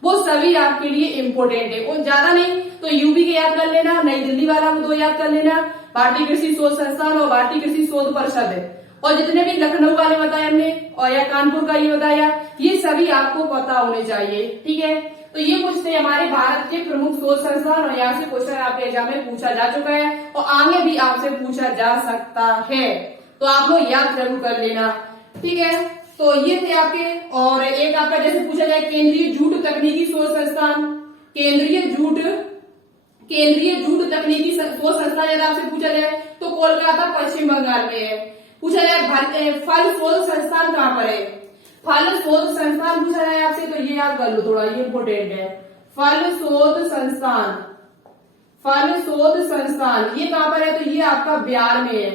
वो सभी आपके लिए इम्पोर्टेंट है। और ज्यादा नहीं तो यूपी के याद कर लेना, नई दिल्ली वाला वो 2 याद कर लेना, भारतीय कृषि शोध संस्थान और भारतीय कृषि शोध परिषद है। और जितने भी लखनऊ वाले बताए हमने और या कानपुर का ये बताया, ये सभी आपको पता होने चाहिए। ठीक है, तो ये कुछ थे हमारे भारत के प्रमुख शोध संस्थान, और यहाँ से क्वेश्चन आपके एग्जाम में पूछा जा चुका है और आगे भी आपसे पूछा जा सकता है, तो आप लोग याद जरूर कर लेना। ठीक है, तो ये थे आपके। और एक आपका जैसे पूछा जाए केंद्रीय जूट तकनीकी शोध संस्थान, केंद्रीय जूट तकनीकी शोध संस्थान यदि आपसे पूछा जाए तो कोलकाता पश्चिम बंगाल में है। पूछा जाए फल शोध संस्थान कहाँ पर है, फल शोध संस्थान पूछा जाए आपसे तो ये याद कर लो थोड़ा, ये इम्पोर्टेंट है। फल शोध संस्थान ये कहाँ पर है, तो ये आपका बिहार में है।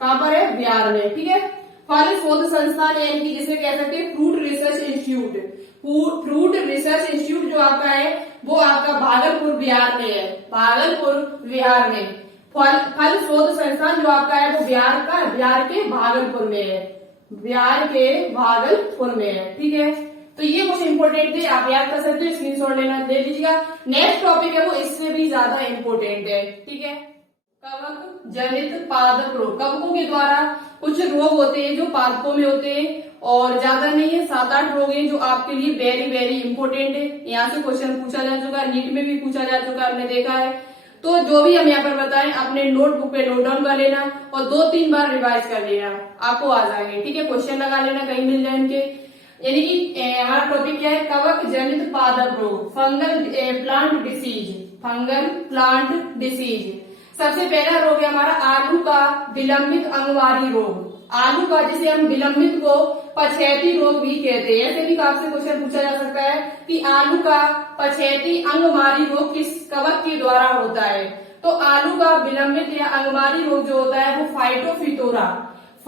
कहाँ पर है, बिहार में। ठीक है, फल शोध संस्थान यानी कि जिसे कह सकते हैं fruit research institute. Fruit research institute जो आपका है वो आपका भागलपुर बिहार में है, भागलपुर बिहार में। फल शोध संस्थान जो आपका है वो बिहार के भागलपुर में है, बिहार के भागलपुर में है। ठीक है, तो ये कुछ इंपोर्टेंट थे, आप याद कर सकते हो, स्क्रीनशॉट लेना ले लीजिएगा। नेक्स्ट टॉपिक है वो इससे भी ज्यादा इंपोर्टेंट है। ठीक है, कवक जनित पादप रोग, कवकों के द्वारा कुछ रोग होते हैं जो पादपों में होते हैं, और ज्यादा नहीं है 7-8 रोग हैं जो आपके लिए वेरी वेरी इंपोर्टेंट है। यहाँ से क्वेश्चन पूछा जा चुका है, नीट में भी पूछा जा चुका है, हमने देखा है। तो जो भी हम यहाँ पर बताएं अपने नोटबुक पे नोट डाउन कर लेना और 2-3 बार रिवाइज कर लेना, आपको आ जाएंगे। ठीक है, क्वेश्चन लगा लेना कहीं मिल जाए इनके। यानी कि हमारा टॉपिक क्या है, कवक जनित पादप रोग, फंगल प्लांट डिसीज। सबसे पहला रोग है हमारा आलू का विलंबित अंगवारी रोग। आलू का जिसे हम विलंबित को पछैती रोग भी कहते हैं। ऐसे भी आपसे क्वेश्चन पूछा जा सकता है कि आलू का पछैती अंगमारी रोग किस कवक के द्वारा होता है। तो आलू का विलंबित या अंगमारी रोग जो होता है वो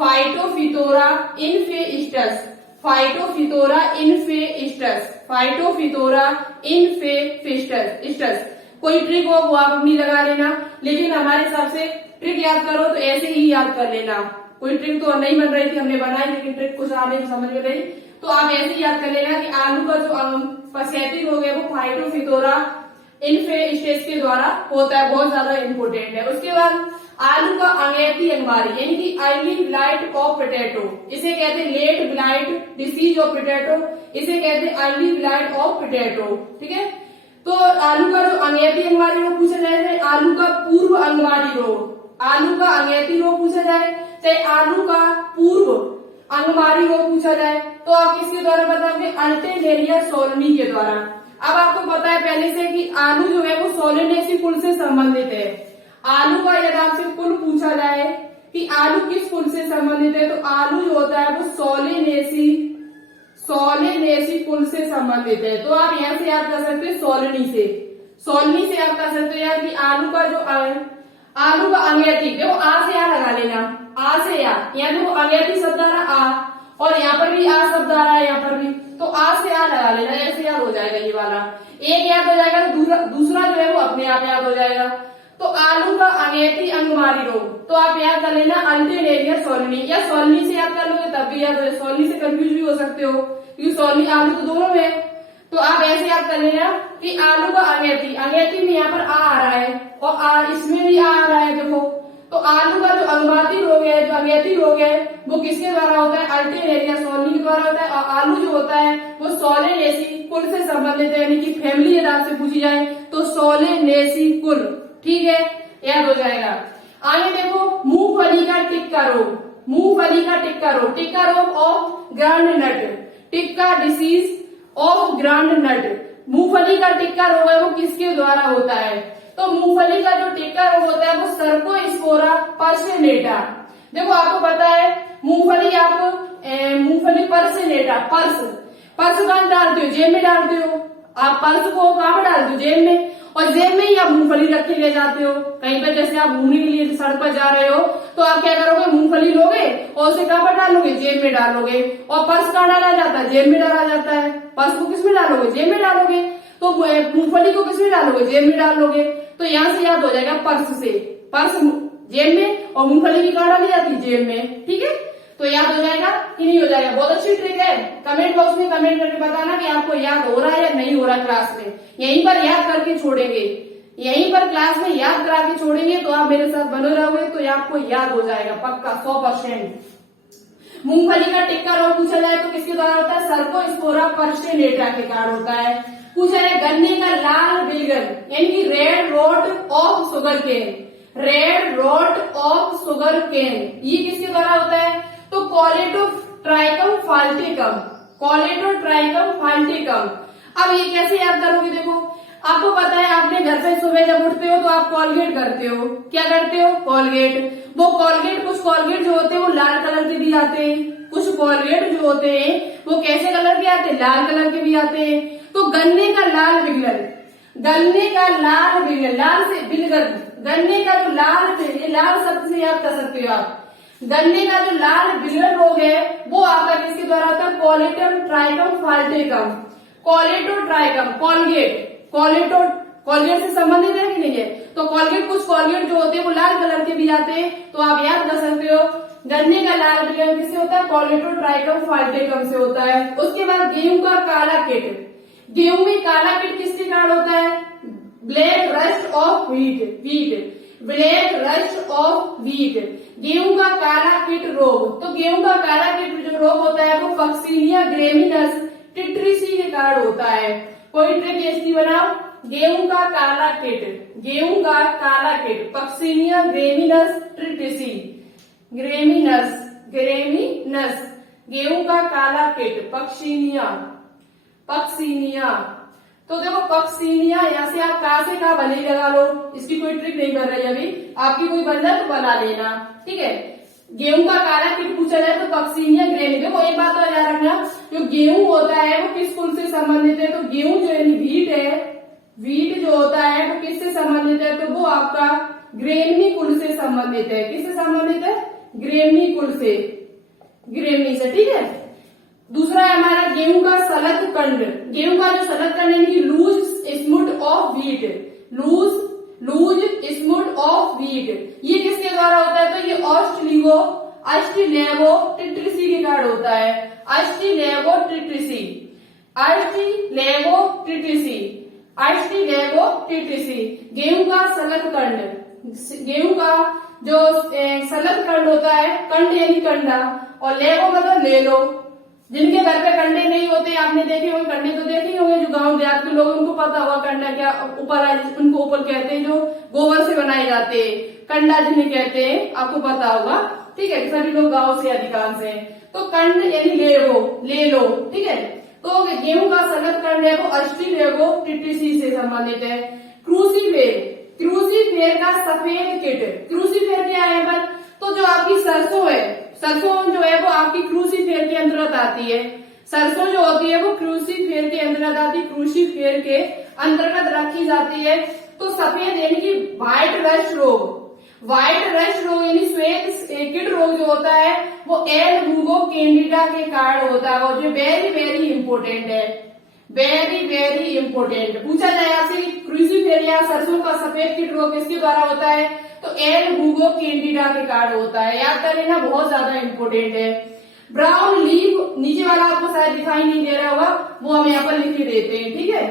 फाइटोफिटोरा इन्फेस्टस। कोई ट्रिक हो वो आप अपनी लगा लेना, लेकिन हमारे हिसाब से ट्रिक याद करो तो ऐसे ही याद कर लेना। कोई ट्रिक तो नहीं बन रही थी, हमने बनाई, लेकिन ट्रिक कुछ आने समझ में गई, तो आप ऐसे ही याद कर लेना कि आलू का जो पछैती रोग है वो फाइटोफिटोरा इन्फेस्टस के द्वारा होता है, बहुत ज्यादा इंपोर्टेंट है। उसके बाद आलू का अगैती अंगमारी यानी कि अर्ली ब्लाइट ऑफ पोटैटो, इसे कहते हैं late blight disease of potato, इसे कहते हैं अर्ली ब्लाइट ऑफ पोटैटो। ठीक है, तो आलू का जो अगैती अंगमारी रोग पूछा जाए, आलू का पूर्व अंगमारी रोग, आलू का अगैती रोग पूछा जाए, चाहे आलू का पूर्व अंगमारी रोग पूछा जाए, तो आप किसके द्वारा बताओगे, अल्टरनेरिया सोलनी के द्वारा। अब आपको पता है पहले से कि आलू जो है वो सोलेनेसी कुल से संबंधित है। आलू का यदि आपसे कुल पूछा जाए कि आलू किस कुल से संबंधित है, तो आलू जो होता है वो सोलेनेसी कुल से संबंधित है। तो आप यहाँ से याद कर सकते हैं सोलनी से आप कर सकते हो यार कि आलू का अगैती, देखो आ से आ लगा लेना, आ से आ, यहाँ देखो अगैती शब्द आ रहा आ, और यहाँ पर भी आ शब्द आ रहा है, यहाँ पर भी, तो आ से आ लगा लेना, ऐसे याद हो जाएगा। ये वाला एक याद हो जाएगा, दूसरा जो है वो अपने आप याद हो जाएगा। तो आलू का अगैती अंगमारी रोग, तो आप याद कर लेना अल्टरनेरिया सोलनी, या सोलनी से याद कर लोगे तब भी याद हो जाए, सोलनी से कंफ्यूज भी हो सकते हो क्योंकि सोलनी आलू तो दोनों में। तो आप ऐसे याद कर लेना कि आलू का अगैती में यहाँ पर आ रहा है और इसमें भी आ रहा है, देखो। तो आलू का जो अंगमाती रोग है, जो अगैती रोग है, वो किसके द्वारा होता है, अल्टरनेरिया सोलनी के द्वारा होता है। और आलू जो होता है वो सोलेनेसी कुल से संबंधित है, यानी कि फैमिली यदि आपसे पूछी जाए तो सोलेनेसी कुल। ठीक है, याद हो जाएगा। आगे देखो मूंगफली का टिक्का रोग, टिक्का रोग of groundnut, tikka disease of groundnut. मूंगफली का टिक्का रोग है वो किसके द्वारा होता है, तो मूंगफली का जो टिक्का रोग होता है वो सर्कोस्पोरा पर्सिनेटा। देखो आपको पता है मूंगफली पर्सिनेटा, पर्स कहाँ डालते हो, जेब में डालते हो। आप पर्स को कहाँ पर डालते हो, जेब में, और जेब में ही आप मूंगफली रख के ले जाते हो। कहीं पर जैसे आप घूमने के लिए सड़क पर जा रहे हो तो आप क्या करोगे, मूंगफली लोगे और उसे कहाँ पर डालोगे, जेब में डालोगे। और पर्स कहाँ डाला जाता है, जेब में डाला जाता है। पर्स को किस में डालोगे, जेब में डालोगे। तो मूंगफली को किस में डालोगे, जेब में डालोगे। तो यहाँ से याद हो जाएगा पर्स जेब में, और मूंगफली की कहाँ डाली जाती है, जेब में। ठीक है, तो याद हो जाएगा कि नहीं हो जाएगा? बहुत अच्छी ट्रिक है। कमेंट बॉक्स में कमेंट करके बताना कि आपको याद हो रहा है या नहीं हो रहा क्लास में। यहीं पर याद करके छोड़ेंगे, यहीं पर क्लास में याद करा के छोड़ेंगे, तो आप मेरे साथ बने रहोगे तो आपको याद हो जाएगा पक्का 100%। मूंगफली का टिक्का रोग पूछा जाए तो किसके द्वारा होता है? सर्कोस्पोरा पर्सिनेटा के कारण होता है। पूछा है गन्ने का लाल बिलगल यानी कि red rot of sugarcane, red rot of sugarcane, ये किसके द्वारा होता है? तो कॉलेडोट्राइकम फाल्टिकम, कॉलेडोट्राइकम फाल्टिकम। अब ये कैसे याद करोगे? देखो आपको पता है, आपने घर पे सुबह जब उठते हो तो आप कॉलगेट करते हो। क्या करते हो? कॉलगेट। वो कॉलगेट, कुछ कॉलगेट जो होते हैं वो लाल कलर के भी आते हैं, कुछ कॉलगेट जो होते हैं वो कैसे कलर के आते हैं? लाल कलर के भी आते हैं। तो गन्ने का लाल बिगलर, गन्ने का लाल बिगलर, लाल से बिलगर, गन्ने का जो लाल, ये लाल शब्द से याद कर सकते हो आप। गन्ने का जो लाल बिगलर रोग है वो आपका किसके द्वारा होता है? कॉलेडोट्राइकम फाल्टिकम, कॉलेडोट्राइकम, कॉलगेट, कॉलगेट से संबंधित है कि नहीं है? तो कॉलगेट, कुछ कॉलगेट जो होते हैं वो लाल कलर के भी आते हैं, तो आप याद कर सकते हो गन्ने का लाल बिगलर किससे होता है? कॉलेडोट्राइकम फाल्टिकम से होता है। उसके बाद गेहूं का काला कीट, गेहूं में काला कीट किसके कारण होता है? Black rust of wheat, black rust of wheat, गेहूं का काला कीट रोग। तो गेहूं का काला कीट जो रोग होता है वो पक्सिनिया ग्रेमिनस टिट्रिसी के कारण होता है। कोई ट्रिक इसकी बनाओ, गेहूं का काला कीट, गेहूं का काला कीट, पक्सिनिया ग्रेमिनस ट्रिटिसी, ग्रेमिनस, ग्रेमिनस, गेहूं का काला कीट, पक्सिनिया, पक्सिनिया। तो देखो पक्सिनिया, यहाँ से आप का से का भले ही लगा लो, इसकी कोई ट्रिक नहीं कर रही अभी, आपकी कोई बन जाए तो बना लेना, ठीक है। गेहूं का काला कीट पूछा जाए तो पक्सिनिया ग्रेमी। देखो एक बात तो याद रखना, जो गेहूं होता है वो किस कुल से संबंधित है? तो गेहूं जो है व्हीट है, व्हीट जो होता है वो किससे संबंधित है? तो वो आपका ग्रेमनी कुल से संबंधित है। किससे संबंधित है? ग्रेमनी कुल से, ग्रेमनी से, ठीक है। दूसरा है हमारा गेहूं का सलत कंड, गेहूं का जो सलत कंड यानी कि loose smut of wheat, loose smut of wheat, ये किसके द्वारा होता है? तो ये अस्टिलेगो टिट्रिसी के कारण होता है। Ustilago tritici, Ustilago tritici, Ustilago tritici. गेहूं का सलत कंड, गेहूं का जो सलत कंड होता है, कंड यानी कंडा, और लेगो मतलब ले लो। जिनके घर पे कंडे नहीं होते, आपने देखे होंगे, कंडे तो देखे होंगे, जो गांव देहात के लोग उनको पता होगा कंडा क्या ऊपर है, उनको ऊपर कहते हैं, जो गोबर से बनाए जाते हैं, कंडा जिन्हें कहते हैं, आपको पता होगा, ठीक है। सभी लोग गांव से अधिकांश हैं। तो कंड यानी ले लो, ठीक है। तो गेहूं का सलत कंड है वो अस्टिलेगो टिट्रिसी से संबंधित है। क्रूसीफेर, क्रूसीफेर का सफेद कीट, क्रूसीफेर क्या है पर? तो जो आपकी सरसों है, सरसों जो है वो आपकी क्रूसीफेर के अंतर्गत आती है। सरसों जो होती है वो क्रूसीफेर के अंतर्गत आती है, क्रूसीफेर के अंतर्गत रखी जाती है। तो सफेद यानी कि व्हाइट रस्ट रोग, व्हाइट रस्ट रोग यानी श्वेत कीट रोग जो होता है वो एल बुगो कैंडिडा के कारण होता है, और जो वेरी वेरी इंपोर्टेंट है, वेरी वेरी इंपोर्टेंट। पूछा जाए आपसे क्रूसीफेर या सरसों का सफेद कीट रोग किसके द्वारा होता है? तो एल बुगो कैंडिडा के कारण होता है। याद कर लेना, बहुत ज्यादा इंपोर्टेंट है। ब्राउन लीफ, नीचे वाला आपको शायद दिखाई नहीं दे रहा होगा, वो हम यहाँ पर लिख के देते हैं, ठीक है।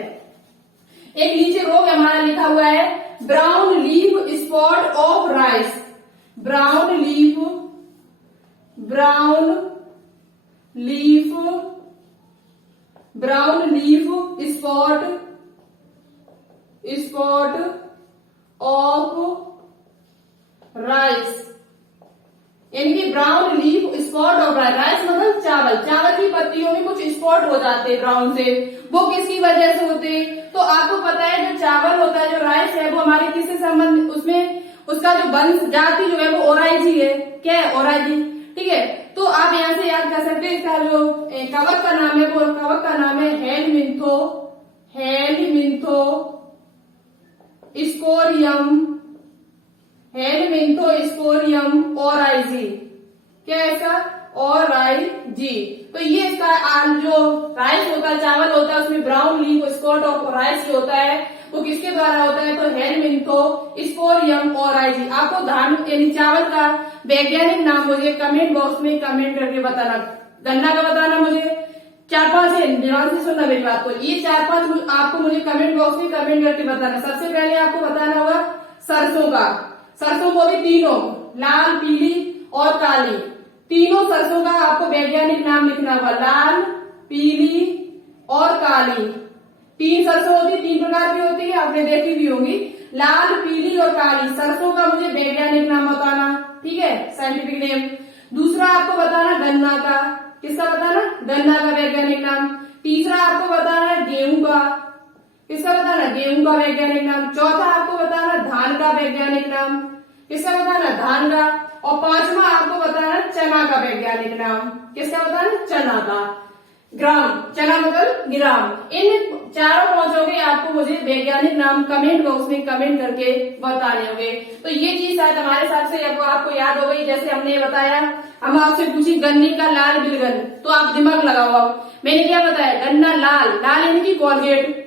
एक नीचे रोग हमारा लिखा हुआ है brown leaf spot of rice, brown leaf, brown leaf, brown leaf spot, spot of rice, यानी कि brown leaf spot of rice मतलब चावल, चावल की पत्तियों में कुछ स्पॉट हो जाते हैं ब्राउन से, वो किसकी वजह से होते हैं? तो आपको पता है जो चावल होता है, जो राइस है, वो हमारे किससे संबंधित, उसमें उसका जो वंश जाति जो है वो ओराइजी है। क्या है? ओराइजी, ठीक है। तो आप यहाँ से याद कर सकते हैं, इसका जो कवक का नाम है वो कवक का नाम है हेलमिंथो, हेलमिंथो स्कोरियम, हेलमिंथो स्कोरियम ओराइजी। क्या है इसका? ओराइजी। तो ये इसका जो राइस होता है, चावल होता है, उसमें brown leaf spot of rice जो होता है वो किसके द्वारा होता है, तो हेलमिंथो स्पोरियम ओराइजी। आपको धान यानी चावल का वैज्ञानिक नाम मुझे कमेंट बॉक्स में कमेंट करके बताना। गन्ना का बताना मुझे 4-5 है, ध्यान से सुनना मेरी बात को। ये 4-5 आपको मुझे कमेंट बॉक्स में कमेंट करके बताना। सबसे पहले आपको बताना होगा सरसों का। सरसों को भी तीनों, लाल, पीली और काली, तीनों सरसों का आपको वैज्ञानिक नाम लिखना होगा। लाल, पीली और काली, 3 सरसों होती है, 3 प्रकार की होती है, आपने देखी भी होगी। लाल, पीली और काली सरसों का मुझे वैज्ञानिक नाम बताना, ठीक है, साइंटिफिक नेम। दूसरा आपको बताना गन्ना का, किसका बताना, गन्ना का वैज्ञानिक नाम। तीसरा आपको बताना गेहूं का, किसका बताना, गेहूं का वैज्ञानिक नाम। चौथा आपको बताना धान का वैज्ञानिक नाम, किसका बताना, धान का। और 5वां आपको बताना चना का वैज्ञानिक नाम, किसका बताना, चना का। ग्राम, चना मतलब ग्राम। इन चारों 5 के आपको मुझे वैज्ञानिक नाम कमेंट बॉक्स में कमेंट करके बताने होंगे। तो ये चीज शायद हमारे हिसाब से आपको याद हो गई। जैसे हमने बताया, हम आपसे पूछी गन्ने का लाल बिलगन, तो आप दिमाग लगाओ। मैंने क्या बताया, गन्ना लाल, लाल यानी कि कोलगेट।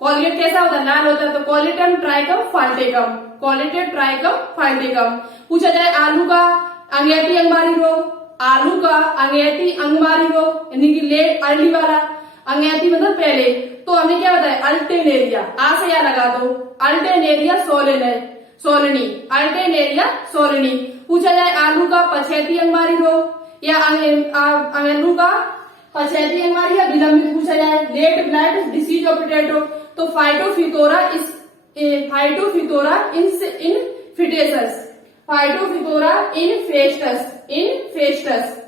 कोलगेट कैसा होता है, लाल होता है। तो कोलेटम ट्राइकम फाल्टेकम, कोलेटेड ट्राइकम फाल्टेकम। पूछा जाए आलू का अंगैती अंगमारी रोग, आलू का अंगैती अंगमारी रोग यानी कि लेट अर्ली वाला, अंगैती मतलब पहले, तो हमने क्या बताया, अल्टेनेरिया। आ से या लगा दो, अल्टेनेरिया सोलनी, अल्टेनेरिया सोलनी। पूछा जाए आलू का पछैती अंगमारी रोग या आलू का पछैती अंगमारी या विलंबित पूछा जाए late blight disease of potato, तो फाइटोफिथोरा इनफिटेसस, फाइटोफिथोरा इनफेस्टस,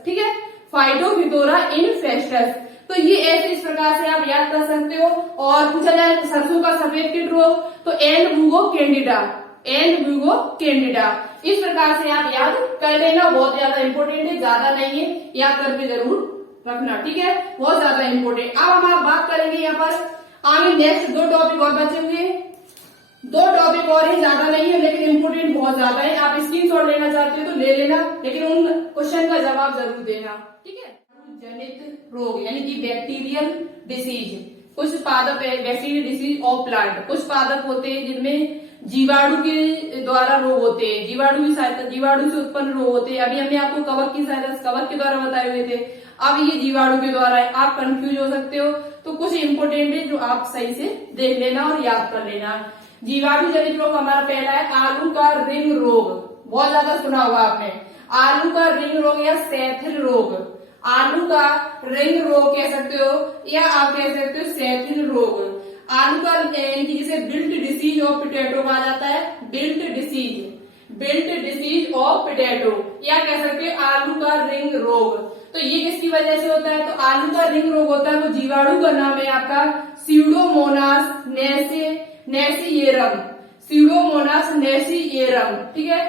ठीक है, फाइटोफिथोरा इनफेस्टस। तो ये ऐसे इस प्रकार से आप याद कर सकते हो। और पूछा जाए सरसों का सफेद कीट रोग, तो एल ब्यूगो कैंडिडा। इस प्रकार से आप याद कर लेना, बहुत ज्यादा इंपोर्टेंट है, ज्यादा नहीं है, याद करके जरूर रखना, ठीक है, बहुत ज्यादा इंपोर्टेंट। अब हम बात करेंगे यहाँ पर आगे नेक्स्ट 2 टॉपिक और बचे हुए, 2 टॉपिक और ही, ज्यादा नहीं है लेकिन इंपोर्टेंट बहुत ज्यादा है। आप स्क्रीनशॉट लेना चाहते हो तो ले लेना, लेकिन उन क्वेश्चन का जवाब जरूर देना, ठीक है। जनित रोग यानी कि बैक्टीरियल डिसीज, कुछ पादप बैक्टीरियल डिसीज ऑफ प्लांट, कुछ पादप होते हैं जिनमें जीवाणु के द्वारा रोग होते हैं, जीवाणु की सहायता, जीवाणु से उत्पन्न रोग होते हैं। अभी हमने आपको कवक की सहायता, कवक के द्वारा बताए हुए थे, अब ये जीवाणु के द्वारा है। आप कंफ्यूज हो सकते हो, तो कुछ इंपोर्टेंट है जो आप सही से देख लेना और याद कर लेना। जीवाणु जनित रोग हमारा पहला है आलू का रिंग रोग, बहुत ज्यादा सुना होगा आपने, आलू का रिंग रोग या सैथिल रोग। आलू का रिंग रोग कह सकते हो या आप कह सकते हो सैथिल रोग। आलू का यानी कि जिसे बिल्ट डिसीज ऑफ पोटैटो कहा जाता है, बिल्ट डिसीज ऑफ पोटैटो, या कह सकते हो आलू का रिंग रोग। तो ये किसकी वजह से होता है, तो आलू का रिंग रोग होता है, वो जीवाणु का नाम है आपका स्यूडोमोनास नेसिएरम, स्यूडोमोनास नेसिएरम, ठीक है,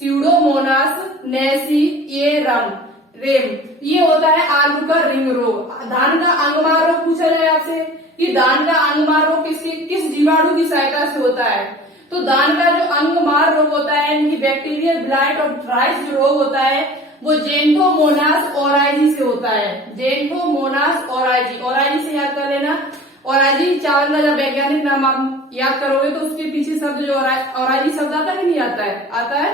स्यूडोमोनास नेसिएरम रेम। ये होता है आलू का रिंग रोग। धान का अंगमार रोग पूछा जाए आपसे कि धान का अंगमार रोग किस जीवाणु की सहायता से होता है, तो धान का जो अंगमार रोग होता है, इनकी बैक्टीरियल ब्लाइट और ड्राइस जो रोग होता है वो जेंथोमोनास ओराइजी से होता है, जेंथोमोनास ओराइजी, ओराइजी से याद कर लेना। ओराइजी चावल का जब वैज्ञानिक नाम आप याद करोगे तो उसके पीछे शब्द जो ओराइजी शब्द आता है कि नहीं आता है, आता है।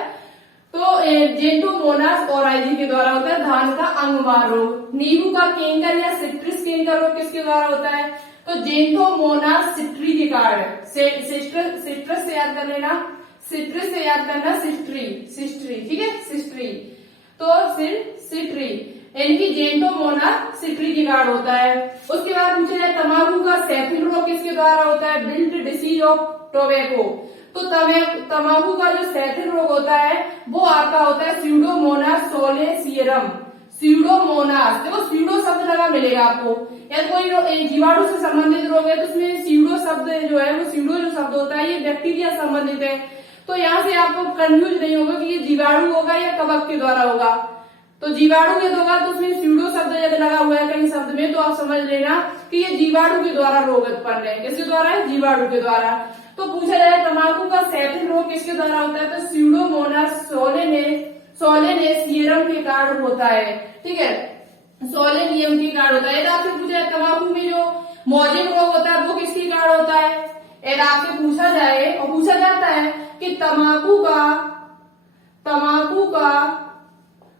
तो जेंथोमोनास ओराइजी के द्वारा होता है धान का अंगमार रोग। नींबू का केंकर या सिट्रिस केंकर रोग किसके द्वारा होता है, तो जेंथोमोनास सिट्री के कारण, सिट्रस से याद कर लेना, सिट्रिस से याद करना सिस्ट्री, ठीक है, सिस्ट्री, तो सिट्री इनकी जेंथोमोनास सिट्री के कारण होता है। उसके बाद पूछा जाए तंबाकू का सैथिल रोग किसके द्वारा होता है, बिल्ट डिसीज ऑफ टोबैको। तो तंबाकू का जो सैथिल रोग होता है वो आपका होता है स्यूडोमोनास सोलेसियरम, स्यूडोमोनास, देखो स्यूडो शब्द लगा मिलेगा आपको, या कोई जीवाणु से संबंधित रोग है तो उसमें स्यूडो शब्द जो है, वो स्यूडो जो शब्द होता है ये बैक्टीरिया संबंधित है। तो यहाँ से आपको कंफ्यूज नहीं होगा कि ये जीवाणु होगा या कवक के द्वारा होगा। तो जीवाणु यदि होगा तो उसमें स्यूडो शब्द यदि लगा हुआ है कहीं शब्द में, तो आप समझ लेना कि ये जीवाणु के द्वारा रोग उत्पन्न है। किसके द्वारा है, जीवाणु के द्वारा। तो पूछा जाए तंबाकू का सैथिल रोग किसके द्वारा होता है, तो स्यूडोमोनास सोलेनेसियरम के कारण होता है, ठीक है, सोलेनियम के कारण होता है। आपसे पूछा जाए तंबाकू में जो मौजिक रोग होता है वो किसके कारण होता है, एंड आपसे पूछा जाए और पूछा जाता है कि तंबाकू का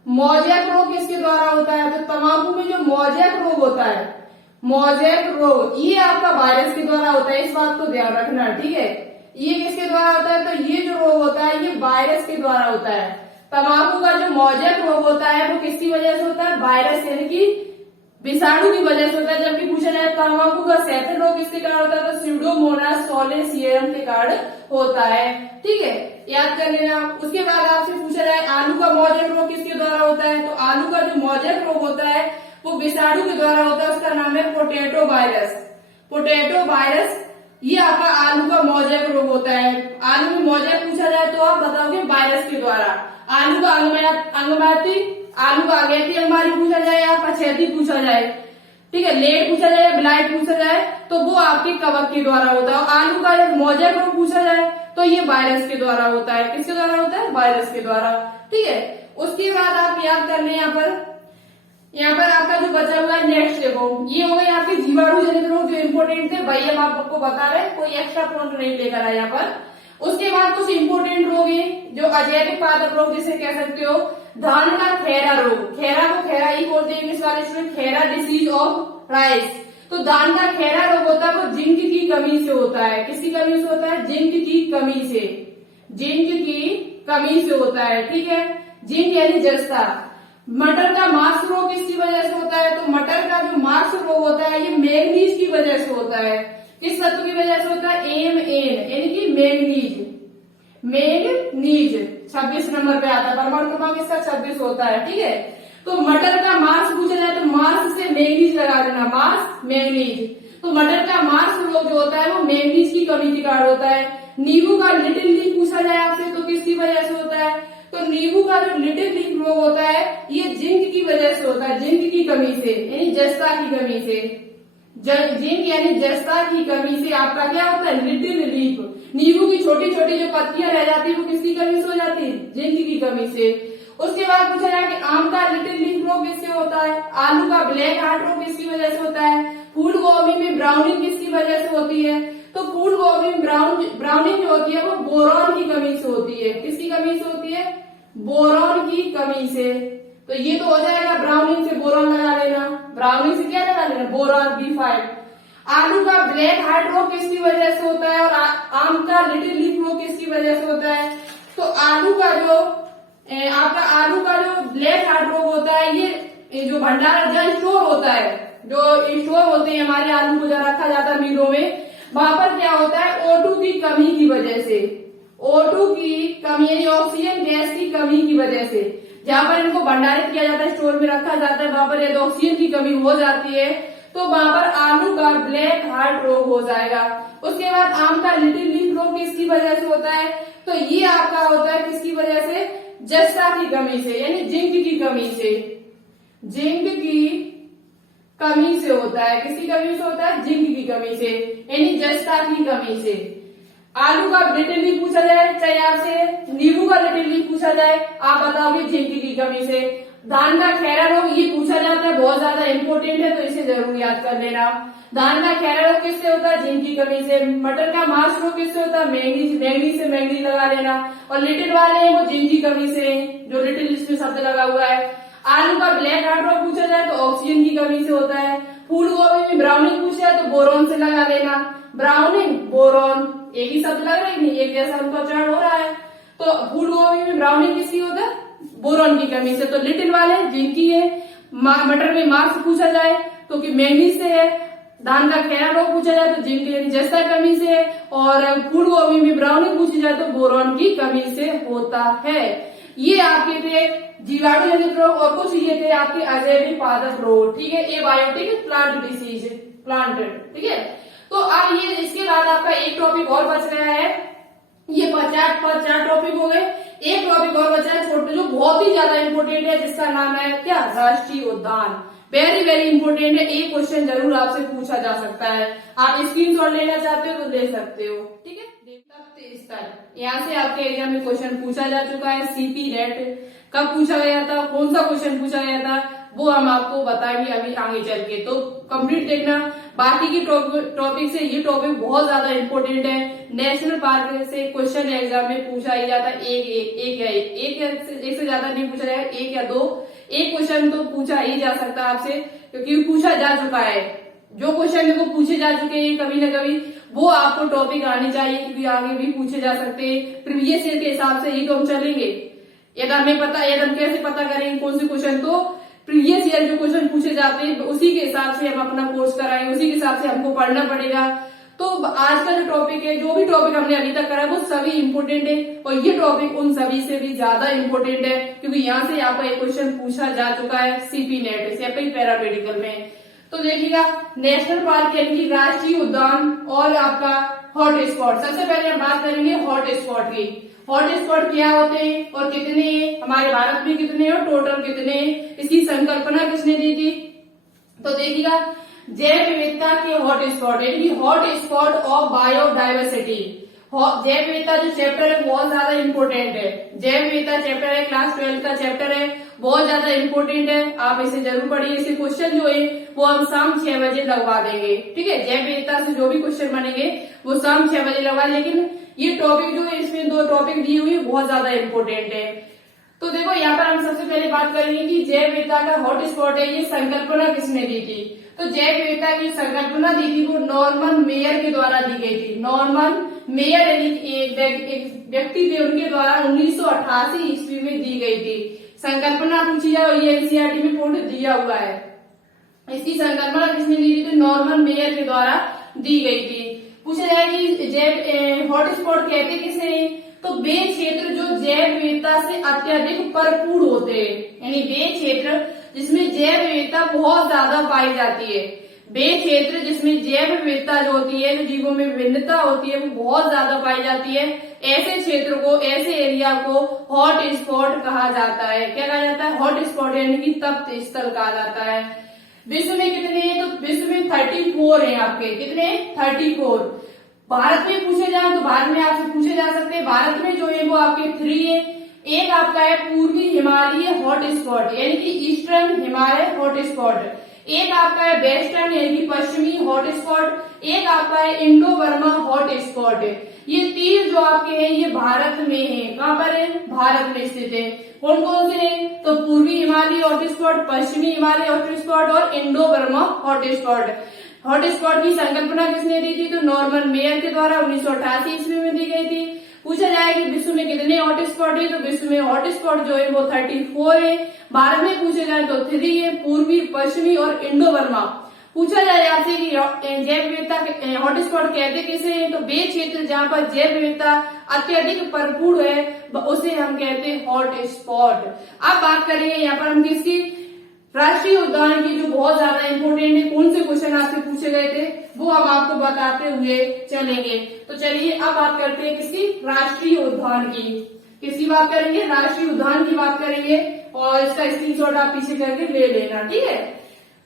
मोज़ेक रोग किसके द्वारा होता है, तो तंबाकू में जो मोज़ेक रोग होता है, मोज़ेक रोग, ये आपका वायरस के द्वारा होता है। इस बात को ध्यान रखना, ठीक है। ये किसके द्वारा होता है, तो ये जो रोग होता है ये वायरस के द्वारा होता है। तंबाकू का जो मोज़ेक रोग होता है वो किसकी वजह से होता है, वायरस यानी कि विषाणु की वजह से होता है। जबकि पूछा जाए तंबाकू का सैथल रोग किसके कारण होता है, तो स्यूडोमोनास सोलेसियम के कारण होता है, ठीक है, याद कर लेना। उसके बाद आपसे पूछा जाए आलू का मोज़ेक रोग किसके द्वारा होता है, तो आलू का जो मोज़ेक रोग होता है वो विषाणु के द्वारा होता है, उसका नाम है पोटैटो वायरस। पोटैटो वायरस ये आपका आलू का मोज़ेक रोग होता है। आलू में मोज़ेक पूछा जाए तो आप बताओगे वायरस के द्वारा। आलू का अंगमाती, आलू का अगैती अंगमारी पूछा जाए या पछेती पूछा जाए, ठीक है, लेट पूछा जाए या ब्लाइट पूछा जाए तो वो आपके कवक के द्वारा होता है। और आलू का एक मोज़ेक रोग पूछा जाए तो ये वायरस के द्वारा होता है। किसके द्वारा होता है, वायरस के द्वारा, ठीक है। उसके बाद आप याद कर लें, यहाँ पर आपका जो बचा हुआ है नेक्स्ट देखो, ये हो गए आपके जीवाणु जनित रोग जो इम्पोर्टेंट थे, भाई हम आपको बता रहे हैं, कोई एक्स्ट्रा पॉइंट नहीं लेकर आए यहाँ पर। उसके बाद कुछ इम्पोर्टेंट रोग है जो अजैविक पादप रोग जिसे कह सकते हो। धान का खैरा रोग, खैरा को खैरा ही बोलते हैं इंग्लिश वाले student, Khaira disease of rice. तो धान का खैरा रोग होता है वो जिंक की कमी से होता है। किसकी कमी से होता है, जिंक की कमी से, जिंक की कमी से होता है, ठीक है, जिंक यानी जस्ता। मटर का मार्क्स रोग किसकी वजह से होता है, तो मटर का जो मार्क्स रोग होता है ये मैग्नीज की वजह से होता है। किस तत्व की वजह से होता है, Mn यानी कि मैग्नीज, मैग्नीज 26 नंबर पे आता है, परमाणु क्रमांक इसका 26 होता है, ठीक है। तो मटर का मार्क्स पूछा जाए तो मार्क्स से मैग्नीज लगा देना, मार्क्स मैग्नीज। तो मटर का मार्क्स रोग जो होता है वो मैग्नीज की कमी के कारण होता है। नींबू का लिटिल लीफ पूछा जाए आपसे तो किसकी वजह से होता है, तो नींबू का जो लिटिल लीफ रोग होता है ये जिंक की वजह से होता है, जिंक की कमी से यानी जस्ता की कमी से। जिंक यानी जस्ता की कमी से आपका क्या होता है, लिटिल लीफ। नींबू की छोटी छोटी जो पत्तियां रह जाती है वो किसकी कमी से हो जाती है, जिंक की कमी से। उसके बाद पूछा जाए कि आम का लिटिल लीफ रोग किससे होता है, आलू का ब्लैक हार्ट रोग किसकी वजह से होता है, फूल गोभी में ब्राउनिंग किसकी वजह से होती है, तो फूल गोभी में ब्राउनिंग जो होती है वो बोरॉन की कमी से होती है। किसकी कमी से होती है, बोरॉन की कमी से। तो ये तो हो जाएगा, ब्राउनिंग से बोरॉन लगा लेना, ब्राउनिंग से क्या लगा लेना, बोरॉन B5। आलू का ब्लैक हार्ट रोग किसकी वजह से होता है और आम का लिटिल लीफ रोग किसकी वजह से होता है, तो आलू का जो ब्लैक हार्ट रोग होता है ये जो भंडारण जहाँ स्टोर होता है, जो स्टोर होते हैं हमारे आलू को जहाँ रखा जाता है मिलों में, वहां पर क्या होता है O2 की कमी की वजह से, O2 की कमी यानी ऑक्सीजन गैस की कमी की वजह से, जहाँ पर इनको भंडारित किया जाता है, स्टोर में रखा जाता है, वहां पर यदि ऑक्सीजन की कमी हो जाती है तो वहां पर आलू का ब्लैक हार्ट रोग हो जाएगा। उसके बाद आम का लिटिल लीफ रोग किसकी वजह से होता है, तो ये आपका होता है किसकी वजह से, जस्ता की कमी से यानी जिंक की कमी से, जिंक की कमी से होता है। किसकी कमी से होता है, जिंक की कमी से यानी जस्ता की कमी से। आलू का लिटिल लीफ पूछा जाए, चाहे आपसे नींबू का लिटिल लीफ पूछा जाए, आप बताओगे जिंक की कमी से। धान का खैरा रोग ये पूछा जाता है, बहुत ज्यादा इंपोर्टेंट है तो इसे जरूर याद कर लेना। धान का खैरा रोग किससे होता है, जिंक की कमी से। मटर का मार्क्स रोग किससे होता है, मैग्नीज, मैग्नीज से मैग्नीज लगा लेना। और लिटिल वाले हैं वो जिंक की कमी से, जो लिटिल लिस्ट में शब्द लगा हुआ है। आलू का ब्लैक हार्ट रोग पूछा जाए तो ऑक्सीजन की कमी से होता है। फूल गोभी में ब्राउनिंग पूछा जाए तो बोरॉन से लगा लेना, ब्राउनिंग बोरॉन एक ही शब्द लग रहा है नहीं, एक जैसा उनका उच्चारण हो रहा है। तो फूल गोभी में ब्राउनिंग किसकी होता है, बोरॉन की कमी से। तो लिटिल वाले जिंक की है। मटर में मार्क्स पूछा जाए तो कि मैग्नीज से है। धान का खैरा रोग पूछा जाए तो जिंक यानी जस्ता कमी से है। और फूल गोभी में ब्राउनिंग पूछी जाए तो बोरॉन की कमी से होता है। ये आपके थे जीवाणु जनित रोग और कुछ ये थे आपके अजैविक पादप रोग, ठीक है, एबायोटिक प्लांट डिसीज, प्लांट, ठीक है। तो अब ये इसके बाद आपका एक टॉपिक और बच रहा है, ये 4 टॉपिक हो गए। एक टॉपिक और बचा है छोटे जो बहुत ही ज्यादा इंपोर्टेंट है, जिसका नाम है क्या, राष्ट्रीय उद्यान। वेरी वेरी इंपोर्टेंट है, एक क्वेश्चन जरूर आपसे पूछा जा सकता है। आप स्क्रीनशॉट लेना चाहते हो तो ले सकते हो, ठीक है। यहाँ से आपके एग्जाम में क्वेश्चन पूछा जा चुका है। CP नेट कब पूछा गया था, कौन सा क्वेश्चन पूछा गया था, वो हम आपको बताएंगे अभी आगे चल के, तो कंप्लीट देखना। बाकी की टॉपिक से ये टॉपिक बहुत ज्यादा इम्पोर्टेंट है। नेशनल पार्क से क्वेश्चन एग्जाम में पूछा ही जाता है। एक से ज्यादा नहीं पूछा जाएगा, एक या दो, एक क्वेश्चन तो पूछा ही जा सकता है आपसे, क्योंकि पूछा जा चुका है। जो क्वेश्चन देखो पूछे जा चुके हैं कभी न कभी, वो आपको टॉपिक आनी चाहिए, क्योंकि आगे भी पूछे जा सकते हैं। प्रीवियस ईयर के हिसाब से ही तो हम चलेंगे। यदि हमें पता, यदि हम कैसे पता करेंगे कौन से क्वेश्चन, तो प्रीवियस ईयर जो क्वेश्चन पूछे जाते हैं उसी के हिसाब से हम अपना कोर्स कराएंगे, उसी के हिसाब से हमको पढ़ना पड़ेगा। तो आज का जो टॉपिक है, जो भी टॉपिक हमने अभी तक करा, वो सभी इंपोर्टेंट है, और ये टॉपिक उन सभी से भी ज्यादा इंपोर्टेंट है, क्योंकि यहाँ से आपका एक क्वेश्चन पूछा जा चुका है सीपी नेट से, पैरामेडिकल में। तो देखिएगा, नेशनल पार्क यानी कि राष्ट्रीय उद्यान और आपका हॉट स्पॉट। सबसे पहले हम बात करेंगे हॉट स्पॉट की। हॉट स्पॉट क्या होते हैं और कितने हैं, हमारे भारत में कितने हैं और टोटल कितने हैं, इसकी संकल्पना किसने दी थी। तो देखिएगा, जैव विविधता के हॉट स्पॉट यानी कि हॉट स्पॉट ऑफ बायोडाइवर्सिटी। जैव विविधता जो चैप्टर है बहुत ज्यादा इंपोर्टेंट है। जैव विविधता चैप्टर है, क्लास 12 का चैप्टर है, बहुत ज्यादा इंपोर्टेंट है, आप इसे जरूर पढ़िए। इसे क्वेश्चन जो है वो हम शाम 6 बजे लगवा देंगे, ठीक है। जैव विविधता से जो भी क्वेश्चन बनेंगे वो शाम 6 बजे लगवा, लेकिन ये टॉपिक जो है, इसमें 2 टॉपिक दी हुई बहुत ज्यादा इंपोर्टेंट है। तो देखो, यहाँ पर हम सबसे पहले बात करेंगे कि जैव विविधता का हॉट स्पॉट है, ये संकल्पना किसने दी थी। तो जैव विविधता की संकल्पना दी थी वो नॉर्मन मेयर के द्वारा दी गई थी। नॉर्मन मेयर यानी एक व्यक्ति थे, उनके द्वारा 1988 ईस्वी में दी गई थी। संकल्पना पूछी जाए, ये एनसीईआरटी में पूर्ण दिया हुआ है। इसकी संकल्पना किसने दी थी, तो नॉर्मन मेयर के द्वारा दी गई थी। पूछा जाए कि जैव हॉट स्पॉट कहते किसे हैं, तो वे क्षेत्र जो जैव विविधता से अत्यधिक भरपूर होते हैं, यानी वे क्षेत्र जिसमें जैव विविधता बहुत ज्यादा पाई जाती है। वे क्षेत्र जिसमें जैव विविधता जो होती है, जो जीवों में विभिन्नता होती है, वो बहुत ज्यादा पाई जाती है, ऐसे क्षेत्र को, ऐसे एरिया को हॉट स्पॉट कहा जाता है। क्या कहा जाता है, हॉट स्पॉट यानी कि तप्त स्थल कहा जाता है। विश्व में कितने हैं, तो विश्व में 34 हैं आपके, कितने 34। भारत में पूछे जाए तो भारत में आपसे पूछे जा सकते हैं, भारत में जो है वो आपके 3 है। एक आपका है पूर्वी हिमालय हॉट स्पॉट यानी कि ईस्टर्न हिमालय हॉट स्पॉट, एक आपका है वेस्टर्न यानी कि पश्चिमी हॉट स्पॉट, एक आपका है इंडो बर्मा हॉट स्पॉट। ये 3 जो आपके हैं ये भारत में है। कहाँ पर है, भारत में स्थित है। कौन कौन से हैं, तो पूर्वी हिमालय हॉट स्पॉट, पश्चिमी हिमालय हॉट स्पॉट और Indo Burma hot spot. Hot spot की संकल्पना किसने दी थी, तो नॉर्मन मेयर के द्वारा 1988 ईस्वी में दी गई थी। पूछा जाए कि विश्व में कितने हॉट स्पॉट है, तो विश्व में हॉट स्पॉट जो है वो 34 है। भारत में पूछे जाए तो 3 है, पूर्वी, पश्चिमी और इंडो बर्मा। पूछा जाए आपसे कि जैव विविधता हॉट स्पॉट कहते किसे हैं, तो वे क्षेत्र जहाँ पर जैव विविधता अत्यधिक भरपूर है उसे हम कहते हैं हॉट स्पॉट। अब बात करेंगे यहाँ पर हम किसकी, राष्ट्रीय उद्यान की, जो बहुत ज्यादा इंपोर्टेंट है। कौन से क्वेश्चन आपसे पूछे गए थे वो हम आपको बताते हुए चलेंगे। तो चलिए अब बात करते हैं किसकी, राष्ट्रीय उद्यान की। किसकी बात करेंगे, राष्ट्रीय उद्यान की बात करेंगे, और इसका स्क्रीनशॉट आप पीछे करके ले लेना, ठीक है।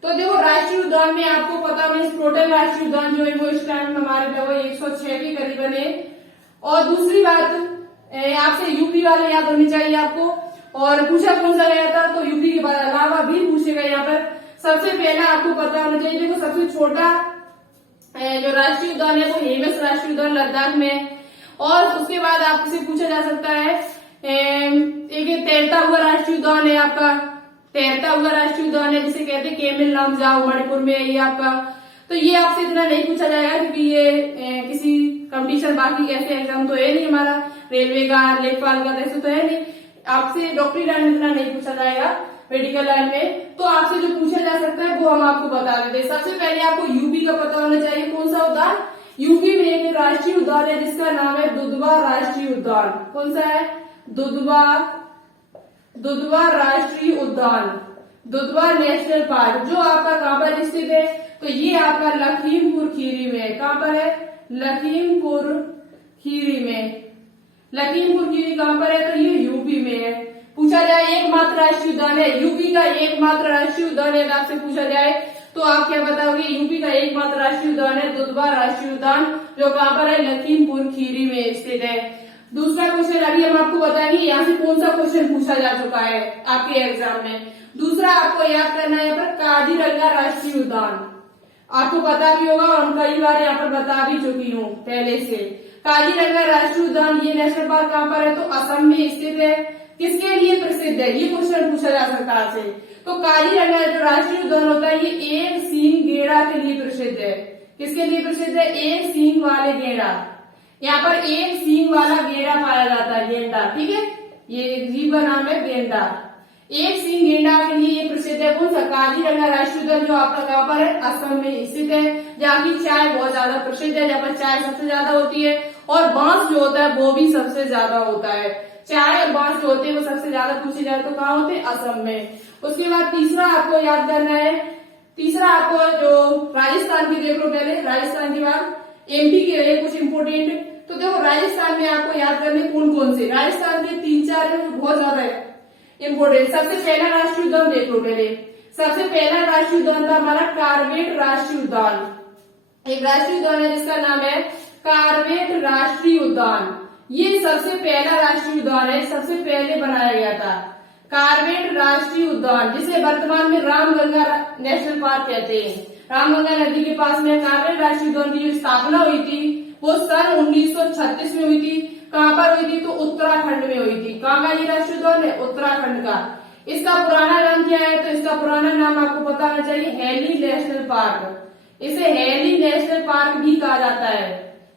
तो देखो, राष्ट्रीय उद्यान में आपको पता नहीं, टोटल राष्ट्रीय उद्यान जो है वो इस टाइम हमारे लगभग 106 के करीबन है। और दूसरी बात, आपसे यूपी वाले याद होने चाहिए आपको। और पूछा कौन सा गया था, तो यूपी के अलावा भी पूछेगा यहाँ पर। सबसे पहला आपको पता होना चाहिए, देखो सबसे छोटा जो राष्ट्रीय उद्यान है वो हेमस राष्ट्रीय उद्यान लद्दाख में है। और उसके बाद आपसे पूछा जा सकता है एक तैरता हुआ राष्ट्रीय उद्यान है आपका, तैरता हुआ राष्ट्रीय उद्यान है जिसे कहते हैं केमिल नामजाओ, मणिपुर में है ये आपका। तो ये आपसे इतना नहीं पूछा जाएगा, क्योंकि ये किसी कंपटीशन, बाकी ऐसे एग्जाम तो है नहीं हमारा, रेलवे का, लेखपाल का, ऐसे तो है नहीं। आपसे डॉक्टरी लाइन में इतना नहीं पूछा जाएगा, मेडिकल लाइन में। तो आपसे जो पूछा जा सकता है वो हम आपको बता देते हैं। सबसे पहले आपको यूपी का पता होना चाहिए, कौन सा उद्यान, यूपी में एक राष्ट्रीय उद्यान है जिसका नाम है दुधवा राष्ट्रीय उद्यान। कौन सा है, दुधवा राष्ट्रीय उद्यान, दुधवा नेशनल पार्क, जो आपका कहाँ पर स्थित है, तो ये आपका लखीमपुर खीरी में है। कहाँ पर है, लखीमपुर खीरी में। लखीमपुर खीरी कहाँ पर है, तो ये यूपी में है। पूछा जाए एकमात्र राष्ट्रीय उद्यान है, यूपी का एकमात्र राष्ट्रीय उद्यान है, आपसे पूछा जाए तो आप क्या बताओगे, यूपी का एकमात्र राष्ट्रीय उद्यान है दुधवा राष्ट्रीय उद्यान, जो कहाँ पर है, लखीमपुर खीरी में स्थित है। दूसरा क्वेश्चन अभी हम आपको बताएंगे यहाँ से कौन सा क्वेश्चन पूछा जा चुका है आपके एग्जाम में। दूसरा आपको याद करना है यहाँ पर काजीरंगा राष्ट्रीय उद्यान। आपको पता भी होगा और कई बार यहाँ पर बता भी चुकी हूँ पहले से। काजीरंगा राष्ट्रीय उद्यान ये नेशनल पार्क कहाँ पर है? तो असम में स्थित है। किसके लिए प्रसिद्ध है? ये क्वेश्चन पूछा जा सकता है आपसे। तो काजीरंगा जो राष्ट्रीय उद्यान होता है ये एक सींग गेड़ा के लिए प्रसिद्ध है। किसके लिए प्रसिद्ध है? एक सींग वाले गेड़ा। यहाँ पर एक सींग वाला गेड़ा पाया जाता है, गेंडा। ठीक है, ये जीव का नाम है गेंडा। एक सींग गेंडा के लिए ये प्रसिद्ध है। कौन सा? काजीरंगा राष्ट्रीय उद्यान जो आपका कहाँ पर है? असम में स्थित है, जहाँ की चाय बहुत ज्यादा प्रसिद्ध है, जहाँ पर चाय सबसे ज्यादा होती है और बांस जो होता है वो भी सबसे ज्यादा होता है। चाय और बांस जो होते हैं वो सबसे ज्यादा पूछे जाए तो कहाँ होते हैं? असम में। उसके बाद तीसरा आपको याद करना है, तीसरा आपको जो राजस्थान की देख लो पहले, राजस्थान के बाद एमपी के रहे कुछ इंपोर्टेंट। तो देखो राजस्थान में आपको याद करने कौन कौन से, राजस्थान के 3-4 है बहुत ज्यादा है इंपोर्टेंट। सबसे पहला राष्ट्रीय उद्यान देख लो पहले। सबसे पहला राष्ट्रीय उद्यान था हमारा कार्बेट राष्ट्रीय उद्यान। एक राष्ट्रीय उद्यान है जिसका नाम है कार्बेट राष्ट्रीय उद्यान। ये सबसे पहला राष्ट्रीय उद्यान है, सबसे पहले बनाया गया था कार्बेट राष्ट्रीय उद्यान, जिसे वर्तमान में रामगंगा नेशनल पार्क कहते हैं। रामगंगा नदी के पास में कार्बेट राष्ट्रीय उद्यान की जो स्थापना हुई थी वो सन 1936 में हुई थी। कहाँ पर हुई थी? तो उत्तराखंड में हुई थी। कहाँ का ये राष्ट्रीय उद्यान है? उत्तराखंड का। इसका पुराना नाम क्या है? तो इसका पुराना नाम आपको पता होना चाहिए, हैली नेशनल पार्क। इसे हैली नेशनल पार्क भी कहा जाता है,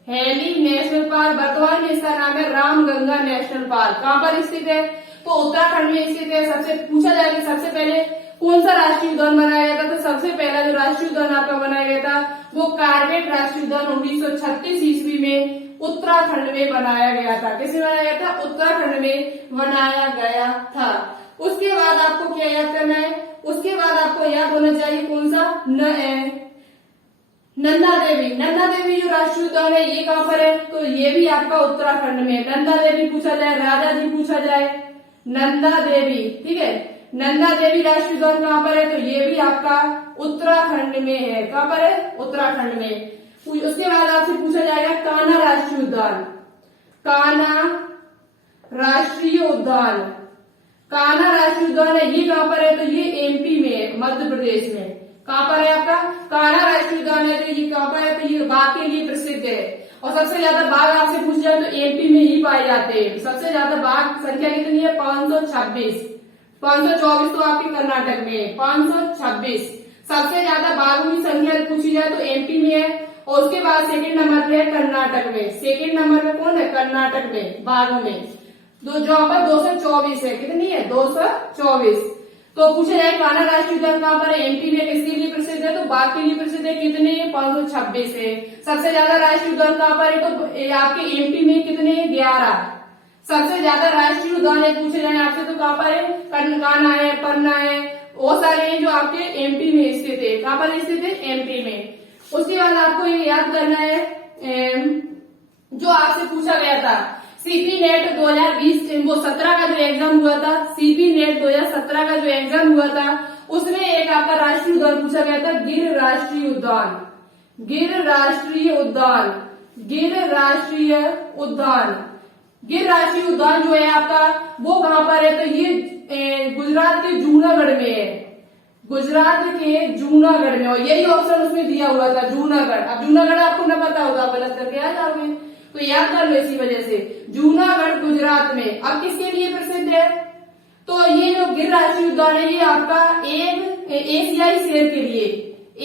हैली नेशनल पार्क। वर्तमान में इसका नाम है रामगंगा नेशनल पार्क। कहाँ पर स्थित है? तो उत्तराखंड में स्थित है। सबसे पूछा जाएगा सबसे पहले कौन सा राष्ट्रीय उद्यान बनाया गया था? तो सबसे पहला जो राष्ट्रीय उद्यान आपका बनाया गया था वो कार्बेट राष्ट्रीय उद्यान 1936 ईस्वी में उत्तराखंड में बनाया गया था। कैसे बनाया गया था? उत्तराखंड में बनाया गया था। उसके बाद आपको क्या याद करना है? उसके बाद आपको याद होना चाहिए कौन सा? नंदा देवी। नंदा देवी जो राष्ट्रीय उद्यान है ये कहाँ पर है? तो ये भी आपका उत्तराखंड में है। नंदा देवी पूछा जाए, राजा जी पूछा जाए, नंदा देवी, ठीक है। नंदा देवी राष्ट्रीय उद्यान कहाँ पर है? तो ये भी आपका उत्तराखंड में है। कहाँ पर है? उत्तराखंड में। उसके बाद आपसे पूछा जाएगा कान्हा राष्ट्रीय उद्यान। कान्हा राष्ट्रीय उद्यान, कान्हा राष्ट्रीय उद्यान है ये कहाँ पर है? तो ये एमपी में है, मध्य प्रदेश में। कहाँ पर है आपका? कान्हा राष्ट्रीय उद्यान है। तो ये कहाँ पर है? तो ये बाघ के लिए प्रसिद्ध है और सबसे ज्यादा बाघ आपसे पूछ जाए तो एमपी में ही पाए जाते हैं। सबसे ज्यादा बाघ संख्या कितनी है? 526। 524 तो आपके कर्नाटक में है, 526। सबसे ज्यादा बाघों की संख्या पूछी जाए तो एमपी में है और उसके बाद सेकंड नंबर पे है कर्नाटक में। सेकंड नंबर पे कौन है? कर्नाटक में बाघों में। जो पर 224 है। कितनी है? 224। तो पूछा जाए कान्हा राष्ट्रीय उद्यान कहाँ पर है? एमपी में। किसके लिए प्रसिद्ध है? तो बाघ के लिए प्रसिद्ध है। कितने? 526 है। सबसे ज्यादा राष्ट्रीय उद्यान कहाँ पर है? तो आपके एमपी में कितने? 11। सबसे ज्यादा राष्ट्रीय उद्यान है पूछे जाए आपसे तो कहाँ पर है? कान्हा है, पन्ना है, वो सारे हैं जो आपके एमपी में स्थित है। कहाँ पर स्थित है? एमपी में। उसके बाद आपको ये याद करना है जो आपसे पूछा गया था सीपी नेट 2020 वो 17 का जो एग्जाम हुआ था, सीपी नेट 2017 का जो एग्जाम हुआ था उसमें एक आपका राष्ट्रीय उद्यान पूछा गया था, गिर राष्ट्रीय उद्यान। गिर राष्ट्रीय उद्यान, गिर राष्ट्रीय उद्यान, गिर राष्ट्रीय उद्यान जो है आपका वो कहाँ पर है? तो ये गुजरात के जूनागढ़ में है। गुजरात के जूनागढ़ में। और यही ऑप्शन उसमें दिया हुआ था, जूनागढ़। अब जूनागढ़ आपको न पता होगा, आप गलत करके आ जाओगे, तो याद कर लो इसी वजह से। जूनागढ़ गुजरात में। अब किसके लिए प्रसिद्ध है? तो ये जो गिर राष्ट्रीय उद्यान है ये आपका एक एशियाई शेर के लिए,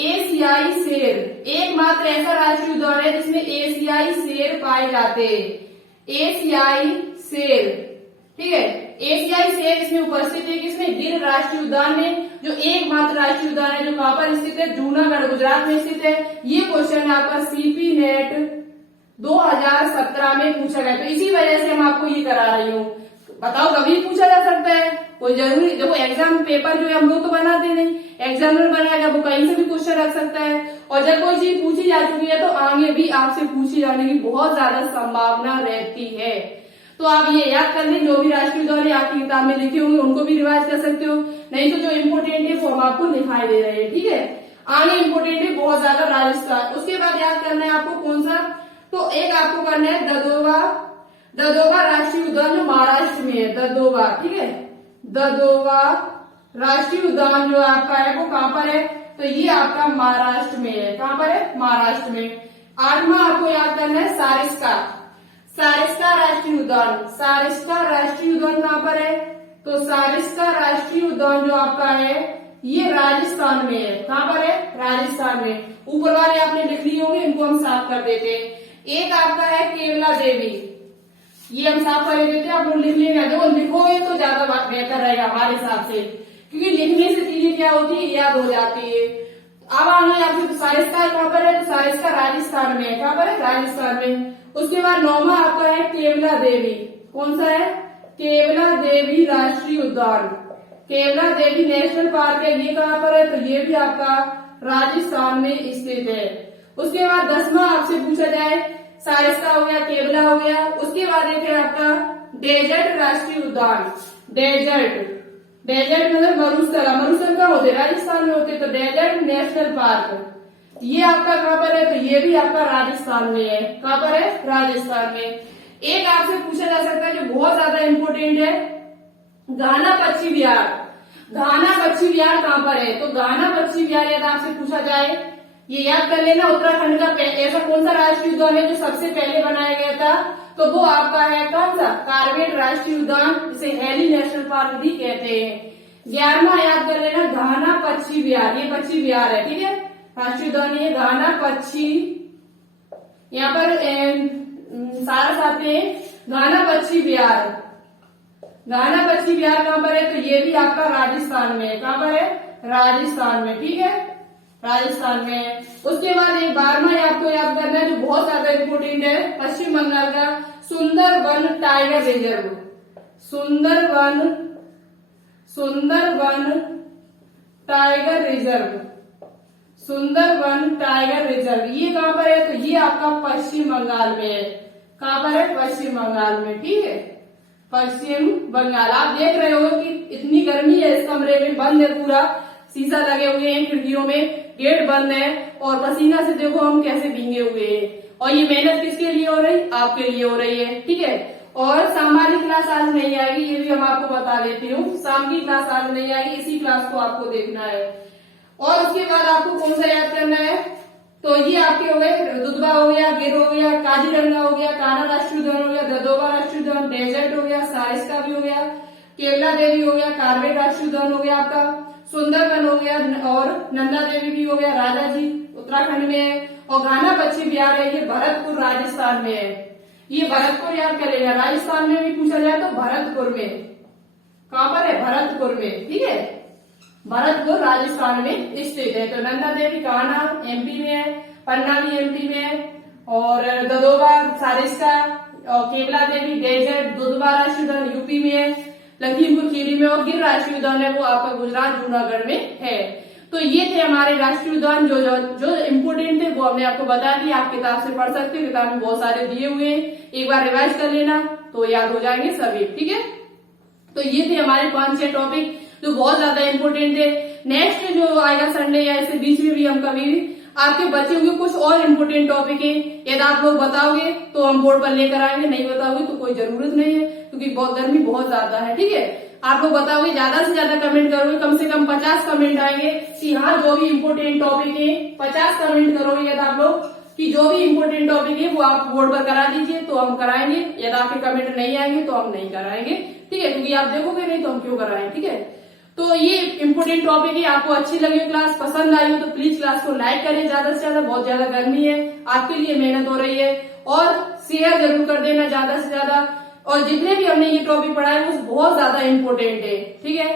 एशियाई शेर, एकमात्र ऐसा राष्ट्रीय उद्यान है जिसमें एशियाई शेर पाए जाते हैं। एशियाई शेर, ठीक है, एशियाई शेर इसमें उपस्थित है। किसमें? गिर राष्ट्रीय उद्यान में, जो एकमात्र राष्ट्रीय उद्यान है जो कहां पर स्थित है? जूनागढ़ गुजरात में स्थित है। ये क्वेश्चन आपका सीपी नेट 2017 में पूछा गया, तो इसी वजह से हम आपको ये करा रही हूँ। बताओ कभी पूछा जा सकता है, कोई जरूरी देखो एग्जाम पेपर जो है हम लोग तो बनाते नहीं, एग्जामिनर बनाएगा, वो कहीं से भी क्वेश्चन रख सकता है। और जब कोई चीज पूछी जा चुकी है तो आगे भी आपसे पूछी जाने की बहुत ज्यादा संभावना रहती है। तो आप ये याद कर लें, जो भी राष्ट्रीय उद्यान आपकी किताब में लिखे होंगे उनको भी रिवाइज कर सकते हो, नहीं तो जो इम्पोर्टेंट है वो हम आपको दिखाई दे रहे हैं, ठीक है। आगे इम्पोर्टेंट है बहुत ज्यादा राजस्थान। उसके बाद याद करना है आपको कौन सा? तो एक आपको करना है ददोबा, ददोबा राष्ट्रीय उद्यान जो महाराष्ट्र में है, ददोबा, ठीक है। ददोबा राष्ट्रीय उद्यान जो आपका है वो कहां पर है? तो ये आपका महाराष्ट्र में है। कहाँ पर है? महाराष्ट्र में। 8वां आपको याद करना है सारिस्का। सारिस्का राष्ट्रीय उद्यान। सारिस्का राष्ट्रीय उद्यान कहाँ पर है? तो सारिस्का राष्ट्रीय उद्यान जो आपका है ये राजस्थान में है। कहाँ पर है? राजस्थान में। ऊपर वाले आपने लिख लिए होंगे, इनको हम साफ कर देते हैं। एक आपका है केवला देवी, ये हम साफ कर देते हैं, आप लोग लिख लेना। देखो लिखोगे तो ज्यादा बेहतर रहेगा हमारे हिसाब से, क्योंकि लिखने से चीजें क्या होती है, याद हो जाती है। अब आना आपसे तो सारिस्का कहाँ पर है? तो सारिस्का राजस्थान में है। कहाँ पर है? राजस्थान में। उसके बाद 9वां आपका है केवला देवी। कौन सा है? केवला देवी राष्ट्रीय उद्यान। केवला देवी नेशनल पार्क है, ये कहाँ पर है? तो ये भी आपका राजस्थान में स्थित है। उसके बाद 10वां आपसे पूछा जाए, सारिस्का हो गया, केवला हो गया। उसके बाद एक है आपका डेजर्ट राष्ट्रीय उद्यान। डेजर्ट, डेजर्ट मतलब मरुस्थल। मरुस्थल कहाँ होते? राजस्थान में होते। तो डेजर्ट नेशनल पार्क ये आपका कहाँ पर है? तो ये भी आपका राजस्थान में है। कहाँ पर है? राजस्थान में। एक आपसे पूछा जा सकता है जो बहुत ज्यादा इम्पोर्टेंट है, घाना पक्षी विहार। घाना पक्षी विहार कहाँ पर है? तो घाना पक्षी विहार यदि आपसे पूछा जाए, ये याद कर लेना, उत्तराखंड का ऐसा कौन सा राष्ट्रीय उद्यान है जो सबसे पहले बनाया गया था? तो वो आपका है कौन सा? कार्बेट राष्ट्रीय उद्यान, जिसे हेली नेशनल पार्क भी कहते हैं। 11वां याद कर लेना, घाना पक्षी विहार। ये पक्षी विहार है, ठीक है, राष्ट्रीय उद्यान ये घाना पक्षी। यहाँ पर सारा आते हैं, घाना पक्षी विहार। घाना पक्षी विहार कहाँ पर है? तो ये भी आपका राजस्थान में है। कहाँ पर है? राजस्थान में, ठीक है, राजस्थान में। उसके बाद एक 12वां आपको याद करना है जो बहुत ज्यादा इम्पोर्टेंट है, पश्चिम बंगाल का Sundarban tiger reserve. Sundarban tiger reserve. Sundarban tiger reserve ये कहाँ पर है? तो ये आपका पश्चिम बंगाल में है। कहाँ पर है? पश्चिम बंगाल में, ठीक है, पश्चिम बंगाल। आप देख रहे हो कि इतनी गर्मी है इस कमरे में, बंद है पूरा, शीशा लगे हुए हैं खिड़कियों में, गेट बंद है, और पसीना से देखो हम कैसे भींगे हुए हैं। और ये मेहनत किसके लिए हो रही? आपके लिए हो रही है, ठीक है। और शाम वाली क्लास आज नहीं आएगी, ये भी हम आपको बता देती हूँ। शाम की क्लास आज नहीं आएगी, इसी क्लास को आपको देखना है। और उसके बाद आपको कौन सा याद करना है? तो ये आपके हो गए, दुधवा हो गया, गिर हो गया, काजीरंगा हो गया, कान्हा राष्ट्रीय उद्यान हो गया, ददोबा राष्ट्रीय उद्यान, डेजर्ट हो गया, सारिस्का भी हो गया, केवला देवी हो गया, कार्बेट राष्ट्रीय उद्यान हो गया आपका, सुंदरबन हो गया, और नंदा देवी भी हो गया, राजा जी उत्तराखंड में है, और घाना पक्षी विहार है, ये भरतपुर राजस्थान में है। ये भरतपुर याद कर लेना, राजस्थान में भी पूछा जाए तो भरतपुर में। कहाँ पर है? भरतपुर में, ठीक है, भरतपुर राजस्थान में स्थित है। तो नंदा देवी कान्हा एमपी में है, पन्ना भी एमपी में है, और ददोबा, सारिस्का और केवला देवी, डेजर्ट, दुधवा राष्ट्रीय उद्यान यूपी में है, लखीमपुर खीरी में, और गिर राष्ट्रीय उद्यान है वो आपका गुजरात जूनागढ़ में है। तो ये थे हमारे राष्ट्रीय उद्यान जो इम्पोर्टेंट थे, वो हमने आपको बता दिया। आप किताब से पढ़ सकते हो, किताब में बहुत सारे दिए हुए हैं, एक बार रिवाइज कर लेना तो याद हो जाएंगे सभी, ठीक है। तो ये थे हमारे 5-6 टॉपिक जो बहुत ज्यादा इम्पोर्टेंट है। नेक्स्ट जो आएगा संडे या इसके बीच में भी हम कभी भी आपके बचे होंगे कुछ और इम्पोर्टेंट टॉपिक है, यदि आप लोग बताओगे तो हम बोर्ड पर लेकर आएंगे, नहीं बताओगे तो कोई जरूरत नहीं है, क्योंकि बहुत गर्मी बहुत ज्यादा है, ठीक है। आप लोग बताओगे, ज्यादा से ज्यादा कमेंट करोगे, कम से कम 50 कमेंट आएंगे कि हाँ जो भी इम्पोर्टेंट टॉपिक है, 50 कमेंट करोगे यदि आप लोग कि जो भी इम्पोर्टेंट टॉपिक है वो आप बोर्ड पर करा दीजिए तो हम कराएंगे। यदि आपके कमेंट नहीं आएंगे तो हम नहीं कराएंगे, ठीक है, क्योंकि आप देखोगे नहीं तो हम क्यों कराएंगे, ठीक है। तो ये इम्पोर्टेंट टॉपिक है। आपको अच्छी लगी क्लास, पसंद आई हो तो प्लीज क्लास को लाइक करें ज्यादा से ज्यादा, बहुत ज्यादा गर्मी है, आपके लिए मेहनत हो रही है, और शेयर जरूर कर देना ज्यादा से ज्यादा। और जितने भी हमने ये टॉपिक पढ़ा है वो बहुत ज्यादा इम्पोर्टेंट है, ठीक है।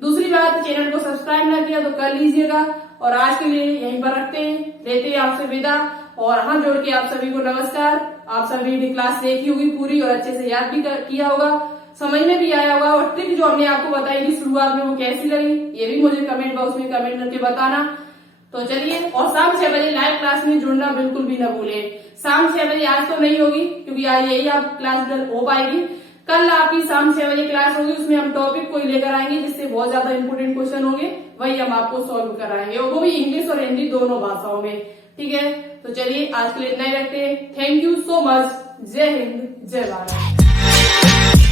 दूसरी बात, चैनल को सब्सक्राइब ना किया तो कर लीजिएगा। और आज के लिए यहीं पर रखते हैं, लेते हैं आपसे विदा, और हाथ जोड़ के आप सभी को नमस्कार। आप सभी ने क्लास देखी होगी पूरी और अच्छे से याद भी किया होगा, समझ में भी आया होगा, और ट्रिक जो हमने आपको बताई थी शुरुआत में वो कैसी लगी ये भी मुझे कमेंट बॉक्स में कमेंट करके बताना। तो चलिए, और शाम 6 बजे लाइव क्लास में जुड़ना बिल्कुल भी न भूले। शाम 6 बजे आज तो नहीं होगी क्योंकि आज यही आप क्लास हो पाएगी, कल आपकी शाम 6 बजे क्लास होगी, उसमें हम टॉपिक कोई लेकर आएंगे जिससे बहुत ज्यादा इंपोर्टेंट क्वेश्चन होंगे, वही हम आपको सॉल्व कराएंगे, और वो भी इंग्लिश और हिंदी दोनों भाषाओं में, ठीक है। तो चलिए आज के लिए इतना ही रखते हैं। Thank you so much. जय हिंद, जय भारत।